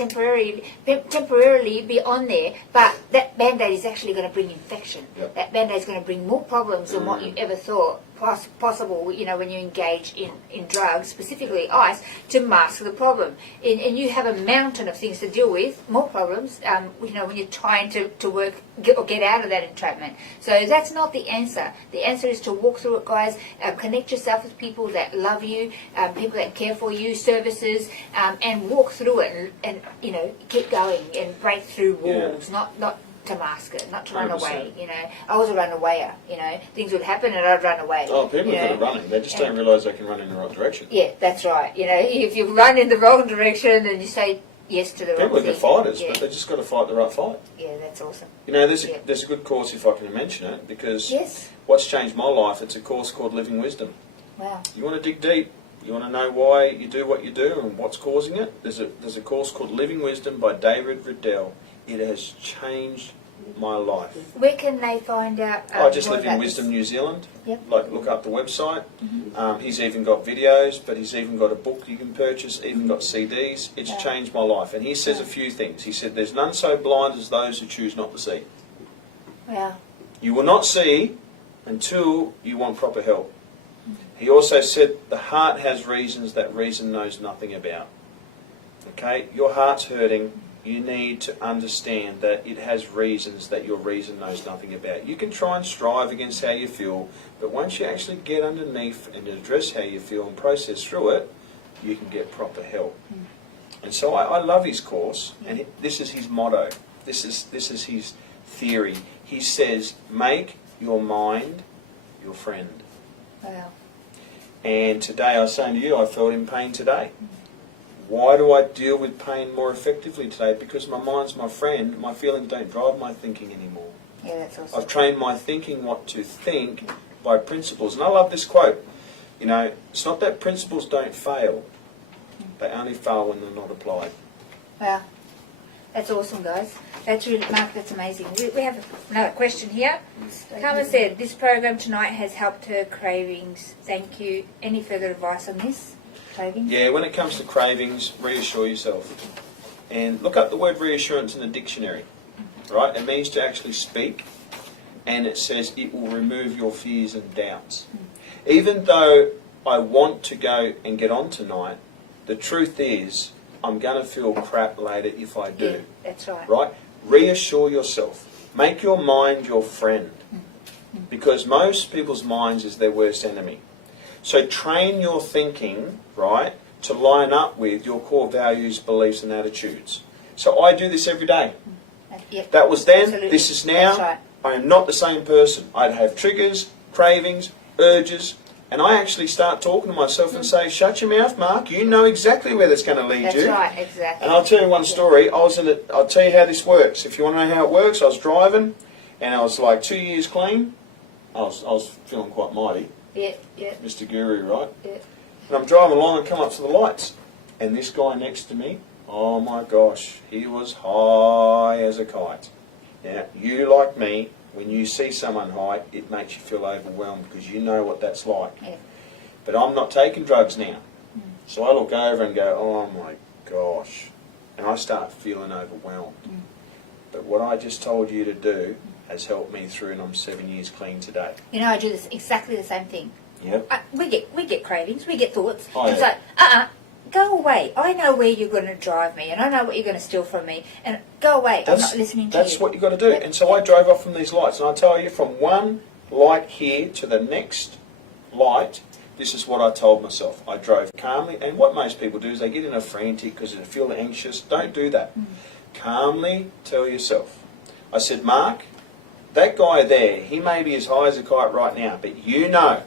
temporarily be on there, but that Band-Aid is actually going to bring infection. Yep. That Band-Aid's going to bring more problems than what you ever thought possible, you know, when you engage in drugs, specifically ice, to mask the problem. And you have a mountain of things to deal with, more problems, you know, when you're trying to work or get out of that entrapment. So that's not the answer. The answer is to walk through it, guys. Connect yourself with people that love you, people that care for you, services, and walk through it and you know, keep going and break through walls, not to mask it, not to run 100%. away, you know. I was a runawayer, you know. Things would happen and I'd run away. Oh, people are good at running. They just don't realise they can run in the right direction. Yeah, that's right. You know, if you run in the wrong direction and you say yes to the People wrong are thing. good fighters, Yeah. but they just got to fight the right fight. Yeah, that's awesome. You know, there's a good course, if I can mention it, because Yes. what's changed my life, it's a course called Living Wisdom. Wow. You want to dig deep. You want to know why you do what you do and what's causing it. There's a course called Living Wisdom by David Riddell. It has changed my life. Where can they find out? I just more live in about Wisdom, this? New Zealand. Yep. Like, look up the website. He's even got videos, but he's even got a book you can purchase, even got CDs. It's changed my life. And he says a few things. He said, there's none so blind as those who choose not to see. Wow. You will not see until you want proper help. He also said, the heart has reasons that reason knows nothing about. Okay? Your heart's hurting. You need to understand that it has reasons that your reason knows nothing about. You can try and strive against how you feel, but once you actually get underneath and address how you feel and process through it, you can get proper help. And so I love his course, and this is his motto. This is his theory. He says, make your mind your friend. Wow. And today I was saying to you, I felt in pain today. Why do I deal with pain more effectively today? Because my mind's my friend. My feelings don't drive my thinking anymore. Yeah, that's awesome. I've trained my thinking what to think by principles. And I love this quote. You know, it's not that principles don't fail. They only fail when they're not applied. Wow. That's awesome, guys. That's really, Mark, that's amazing. We have another question here. Carmen said, this program tonight has helped her cravings. Thank you. Any further advice on this? Cravings? Yeah, when it comes to cravings, reassure yourself. And look up the word reassurance in the dictionary. Right? It means to actually speak. And it says it will remove your fears and doubts. Even though I want to go and get on tonight, the truth is I'm going to feel crap later if I do. Yeah, that's right. Right? Reassure yourself. Make your mind your friend. Because most people's minds is their worst enemy. So train your thinking, right, to line up with your core values, beliefs and attitudes. So I do this every day. Yep. That was then, Absolutely. this is now. That's right. I am not the same person. I'd have triggers, cravings, urges, and I actually start talking to myself and say, shut your mouth, Mark, you know exactly where that's going to lead That's you. right, exactly. And I'll tell you one story. I'll tell you how this works. If you want to know how it works, I was driving and I was like 2 years clean. I was feeling quite mighty. Yeah, yeah, Mr. Guru, right? yeah. And I'm driving along and come up to the lights. And this guy next to me, oh my gosh, he was high as a kite. Now, you like me, when you see someone high, it makes you feel overwhelmed because you know what that's like. Yeah. But I'm not taking drugs now. So I look over and go, oh my gosh. And I start feeling overwhelmed. But what I just told you to do has helped me through, and I'm 7 years clean today. You know, I do this exactly the same thing. Yep. We get cravings, we get thoughts. Oh, It's yeah. like, go away. I know where you're going to drive me, and I know what you're going to steal from me, and go away. I'm not listening to you. That's what you've got to do. Yep. And so I drove off from these lights, and I tell you, from one light here to the next light, this is what I told myself. I drove calmly, and what most people do is they get in a frantic because they feel anxious. Don't do that. Calmly tell yourself. I said, Mark, that guy there, he may be as high as a kite right now, but you know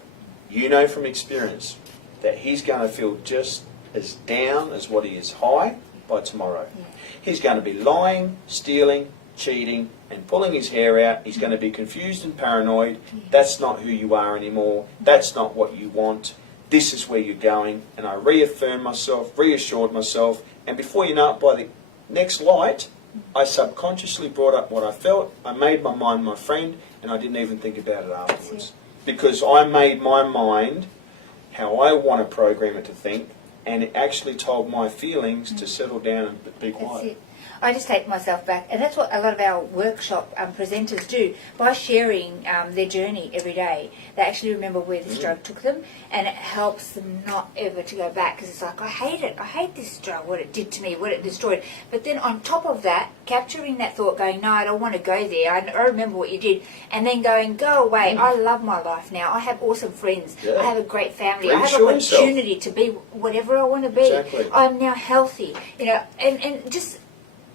from experience that he's going to feel just as down as what he is high. by tomorrow. Yeah. He's going to be lying, stealing, cheating, and pulling his hair out. He's going to be confused and paranoid. Yeah. That's not who you are anymore. That's not what you want. This is where you're going. And I reaffirmed myself, reassured myself, and before you know it, by the next light, I subconsciously brought up what I felt. I made my mind my friend, and I didn't even think about it afterwards. Because I made my mind how I want to program it to think, and it actually told my feelings to settle down and be quiet. That's it. I just take myself back, and that's what a lot of our workshop presenters do. By sharing their journey every day, they actually remember where this drug took them, and it helps them not ever to go back, because it's like, I hate it, I hate this drug, what it did to me, what it destroyed. But then on top of that, capturing that thought, going, no, I don't want to go there, I remember what you did, and then going, go away, I love my life now, I have awesome friends, I have a great family, I have an opportunity to be whatever I want to be. Exactly. I'm now healthy, you know, and just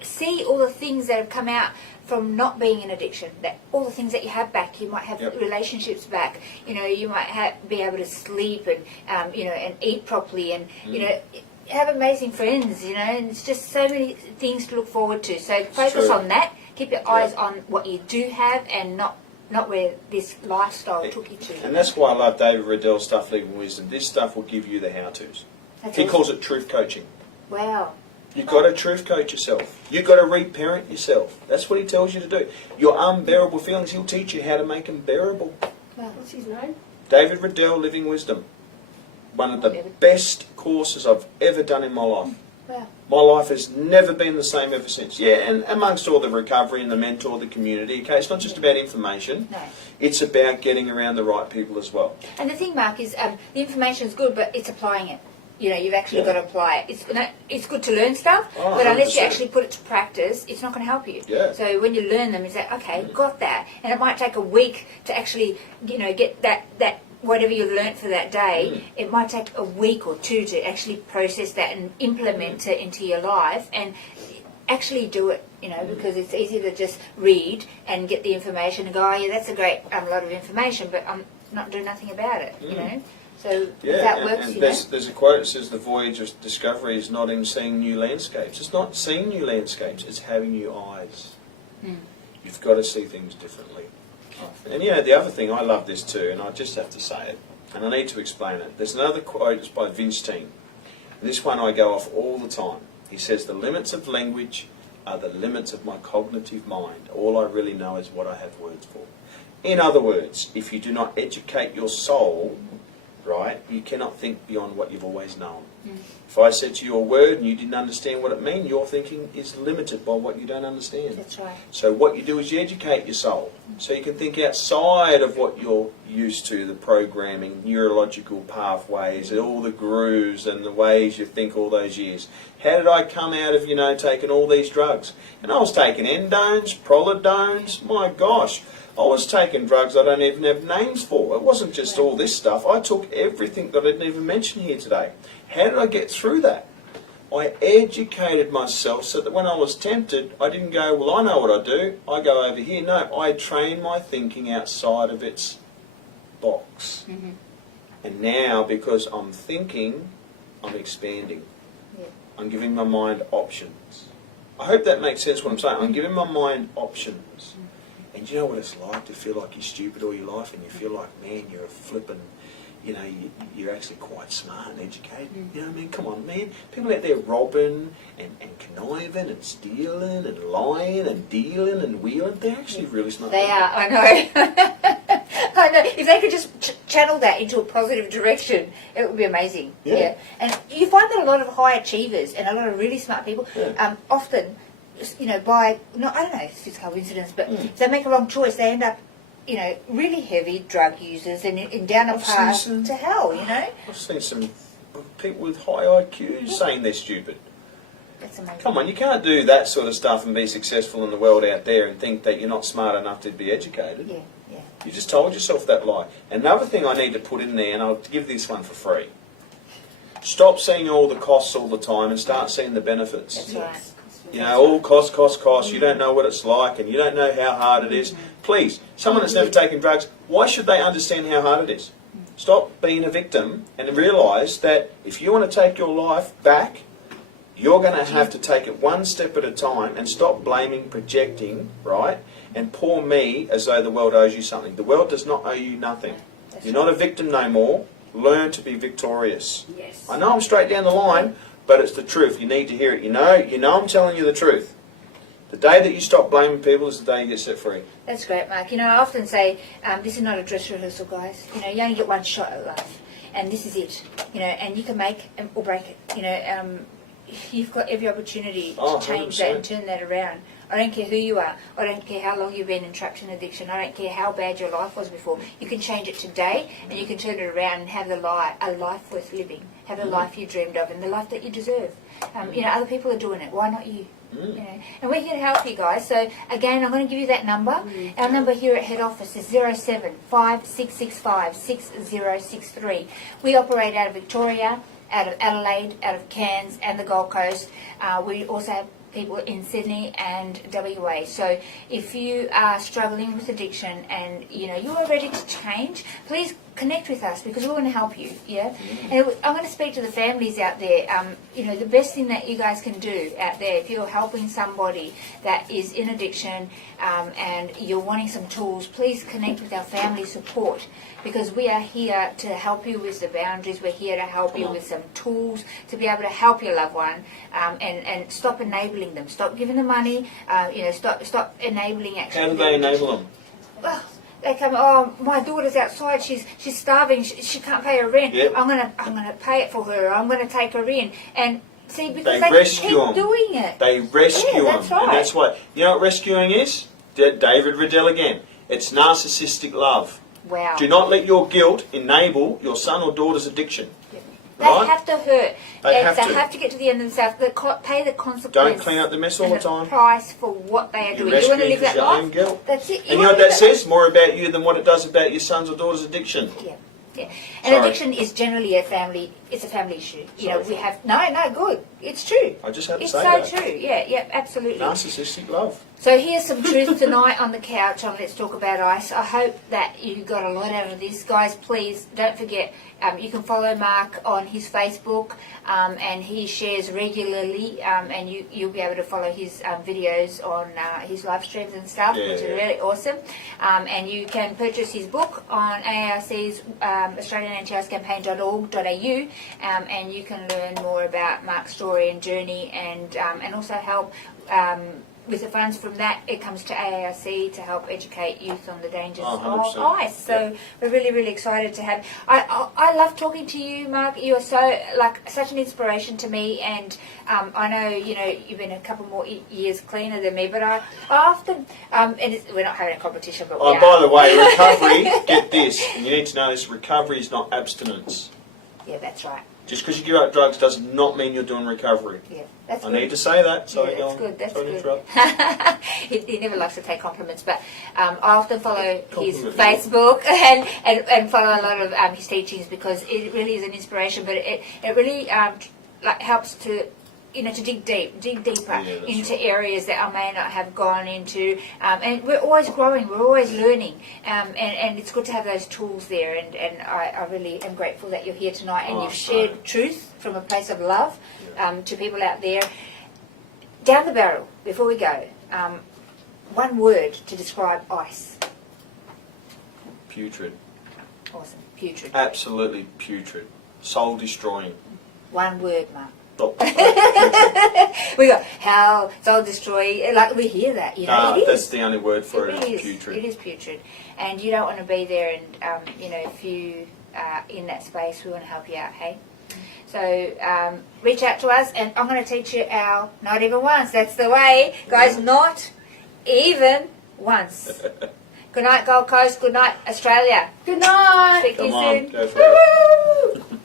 see all the things that have come out from not being in addiction, that all the things that you have back. You might have relationships back, you know, you might be able to sleep and you know, and eat properly, and you know, have amazing friends, you know, and it's just so many things to look forward to. So focus on that, keep your eyes on what you do have, and not where this lifestyle took you to. And that's why I love David Riddell's stuff, Legal Wisdom. This stuff will give you the how-tos. He calls it truth coaching. Wow. You've got to truth coach yourself. You've got to reparent yourself. That's what he tells you to do. Your unbearable feelings, he'll teach you how to make them bearable. Wow. What's his name? David Riddell, Living Wisdom. One of the best courses I've ever done in my life. Wow. My life has never been the same ever since. Yeah, and amongst all the recovery and the mentor, the community, okay, it's not just about information. No. It's about getting around the right people as well. And the thing, Mark, is the information is good, but it's applying it. You know, you've actually got to apply it. It's good to learn stuff, but unless you 100%. actually put it to practice, it's not going to help you. Yeah. So when you learn them, it's like, okay, got that. And it might take a week to actually, you know, get that whatever you learnt for that day. It might take a week or two to actually process that and implement it into your life and actually do it, you know, because it's easy to just read and get the information and go, oh, yeah, that's a great lot of information, but I'm not doing nothing about it, you know. So if that works, and you know. there's a quote that says the voyage of discovery is not in seeing new landscapes. It's not seeing new landscapes, it's having new eyes. You've got to see things differently. And you know, the other thing, I love this too, and I just have to say it, and I need to explain it. There's another quote, it's by Vinstein. And this one I go off all the time. He says, the limits of language are the limits of my cognitive mind. All I really know is what I have words for. In other words, if you do not educate your soul, right, you cannot think beyond what you've always known. If I said to you a word and you didn't understand what it meant, your thinking is limited by what you don't understand. That's right. So what you do is you educate your soul, so you can think outside of what you're used to, the programming, neurological pathways, all the grooves and the ways you think all those years. How did I come out of, you know, taking all these drugs? And I was taking endones, prolidones, my gosh. I was taking drugs I don't even have names for. It wasn't just all this stuff. I took everything that I didn't even mention here today. How did I get through that? I educated myself so that when I was tempted, I didn't go, well, I know what I do. I go over here. No, I trained my thinking outside of its box. And now, because I'm thinking, I'm expanding. I'm giving my mind options. I hope that makes sense what I'm saying. I'm giving my mind options. And you know what it's like to feel like you're stupid all your life, and you feel like, man, you're a flippin', you know, you're actually quite smart and educated. You know what I mean? Come on, man. People out there robbing and conniving and stealing and lying and dealing and wheeling, they're actually really smart. They are, I know. I know. If they could just channel that into a positive direction, it would be amazing. Yeah. And you find that a lot of high achievers and a lot of really smart people often, you know, I don't know if it's coincidence, but if they make a wrong choice, they end up, you know, really heavy drug users and down a path to hell, you know. I've seen some people with high IQs saying they're stupid. That's amazing. Come on, you can't do that sort of stuff and be successful in the world out there and think that you're not smart enough to be educated. Yeah. You just told yourself that lie. Another thing I need to put in there, and I'll give this one for free. Stop seeing all the costs all the time and start seeing the benefits. That's right. You know, all cost. You don't know what it's like and you don't know how hard it is. Please, someone that's never taken drugs, why should they understand how hard it is? Stop being a victim and realise that if you want to take your life back, You're going to have to take it one step at a time and stop blaming, projecting, right? And poor me as though the world owes you something. The world does not owe you nothing. You're not a victim no more. Learn to be victorious. Yes. I know I'm straight down the line, but it's the truth. You need to hear it. You know I'm telling you the truth. The day that you stop blaming people is the day you get set free. That's great, Mark. I often say, this is not a dress rehearsal, guys. You only get one shot at life, and this is it. And you can make or break it. You've got every opportunity to change that and turn that around. I don't care who you are. I don't care how long you've been entrapped in addiction. I don't care how bad your life was before. You can change it today, and you can turn it around and have a life worth living. Have the life you dreamed of and the life that you deserve. Other people are doing it. Why not you? And we're here to help you guys. So again, I'm going to give you that number. Our number here at head office is 0756656063. We operate out of Victoria, out of Adelaide, out of Cairns and the Gold Coast. We also have people in Sydney and WA. So if you are struggling with addiction and you are ready to change, please connect with us because we want to help you. And I'm going to speak to the families out there. The best thing that you guys can do out there, if you're helping somebody that is in addiction and you're wanting some tools, please connect with our family support because we are here to help you with the boundaries. We're here to help you with some tools to be able to help your loved one and stop enabling them. Stop giving them money. Stop enabling action. How do they enable them? Well, they come. Oh, my daughter's outside. She's starving. She can't pay her rent. Yep. I'm gonna pay it for her. I'm gonna take her in and see because They they rescue keep them. doing it. They rescue them, that's right. and that's what what rescuing is. David Riddell again. It's narcissistic love. Wow. Do not let your guilt enable your son or daughter's addiction. They Right? have to hurt. They have to. have to get to the end of themselves. They pay the consequence. Don't clean up the mess all and the time. Price for what they are You're doing. You want to rescuing live that your own life? guilt. That's it. And you know what that says? More about you than what it does about your son's or daughter's addiction. Yeah. And Sorry. addiction is generally a family issue. Sorry. We have no good. It's true. I just had to It's say so that. true. Yeah, absolutely. Narcissistic love. So here's some truth tonight on the couch on Let's Talk About Ice. I hope that you got a lot out of this. Guys, please don't forget, you can follow Mark on his Facebook and he shares regularly and you'll be able to follow his videos on his live streams and stuff, which is really awesome. And you can purchase his book on AARC's AustralianAntiIceCampaign.org.au and you can learn more about Mark's story and journey and also help with the funds from that, it comes to AARC to help educate youth on the dangers of 100%. ice. So we're really, really excited to have. I love talking to you, Mark. You are such an inspiration to me, and I know you've been a couple more years cleaner than me. But I often we're not having a competition, but we are. By the way, recovery. Get this, and you need to know this: recovery is not abstinence. Yeah, that's right. Just because you give up drugs does not mean you're doing recovery. Yeah, that's good. I need to say that. Sorry, that's good. That's Sorry to good. interrupt. He never likes to take compliments, but I often follow his Compliment. Facebook and follow a lot of his teachings because it really is an inspiration. But it really helps to to dig deeper into areas that I may not have gone into. And we're always growing, we're always learning, and it's good to have those tools there. And I really am grateful that you're here tonight and you've shared truth from a place of love to people out there. Down the barrel, before we go, one word to describe ice. Putrid. Awesome, putrid. Absolutely putrid. Soul destroying. One word, Mark. Oh, We go, how soul destroy, we hear that, it is. That's the only word for it. Really It's putrid. It is putrid. And you don't want to be there and, if you are in that space, we want to help you out, hey? So reach out to us and I'm going to teach you our not even once. That's the way. Guys, not even once. Good night, Gold Coast. Good night, Australia. Good night. Speak to you Come on, soon. go for it. Woo!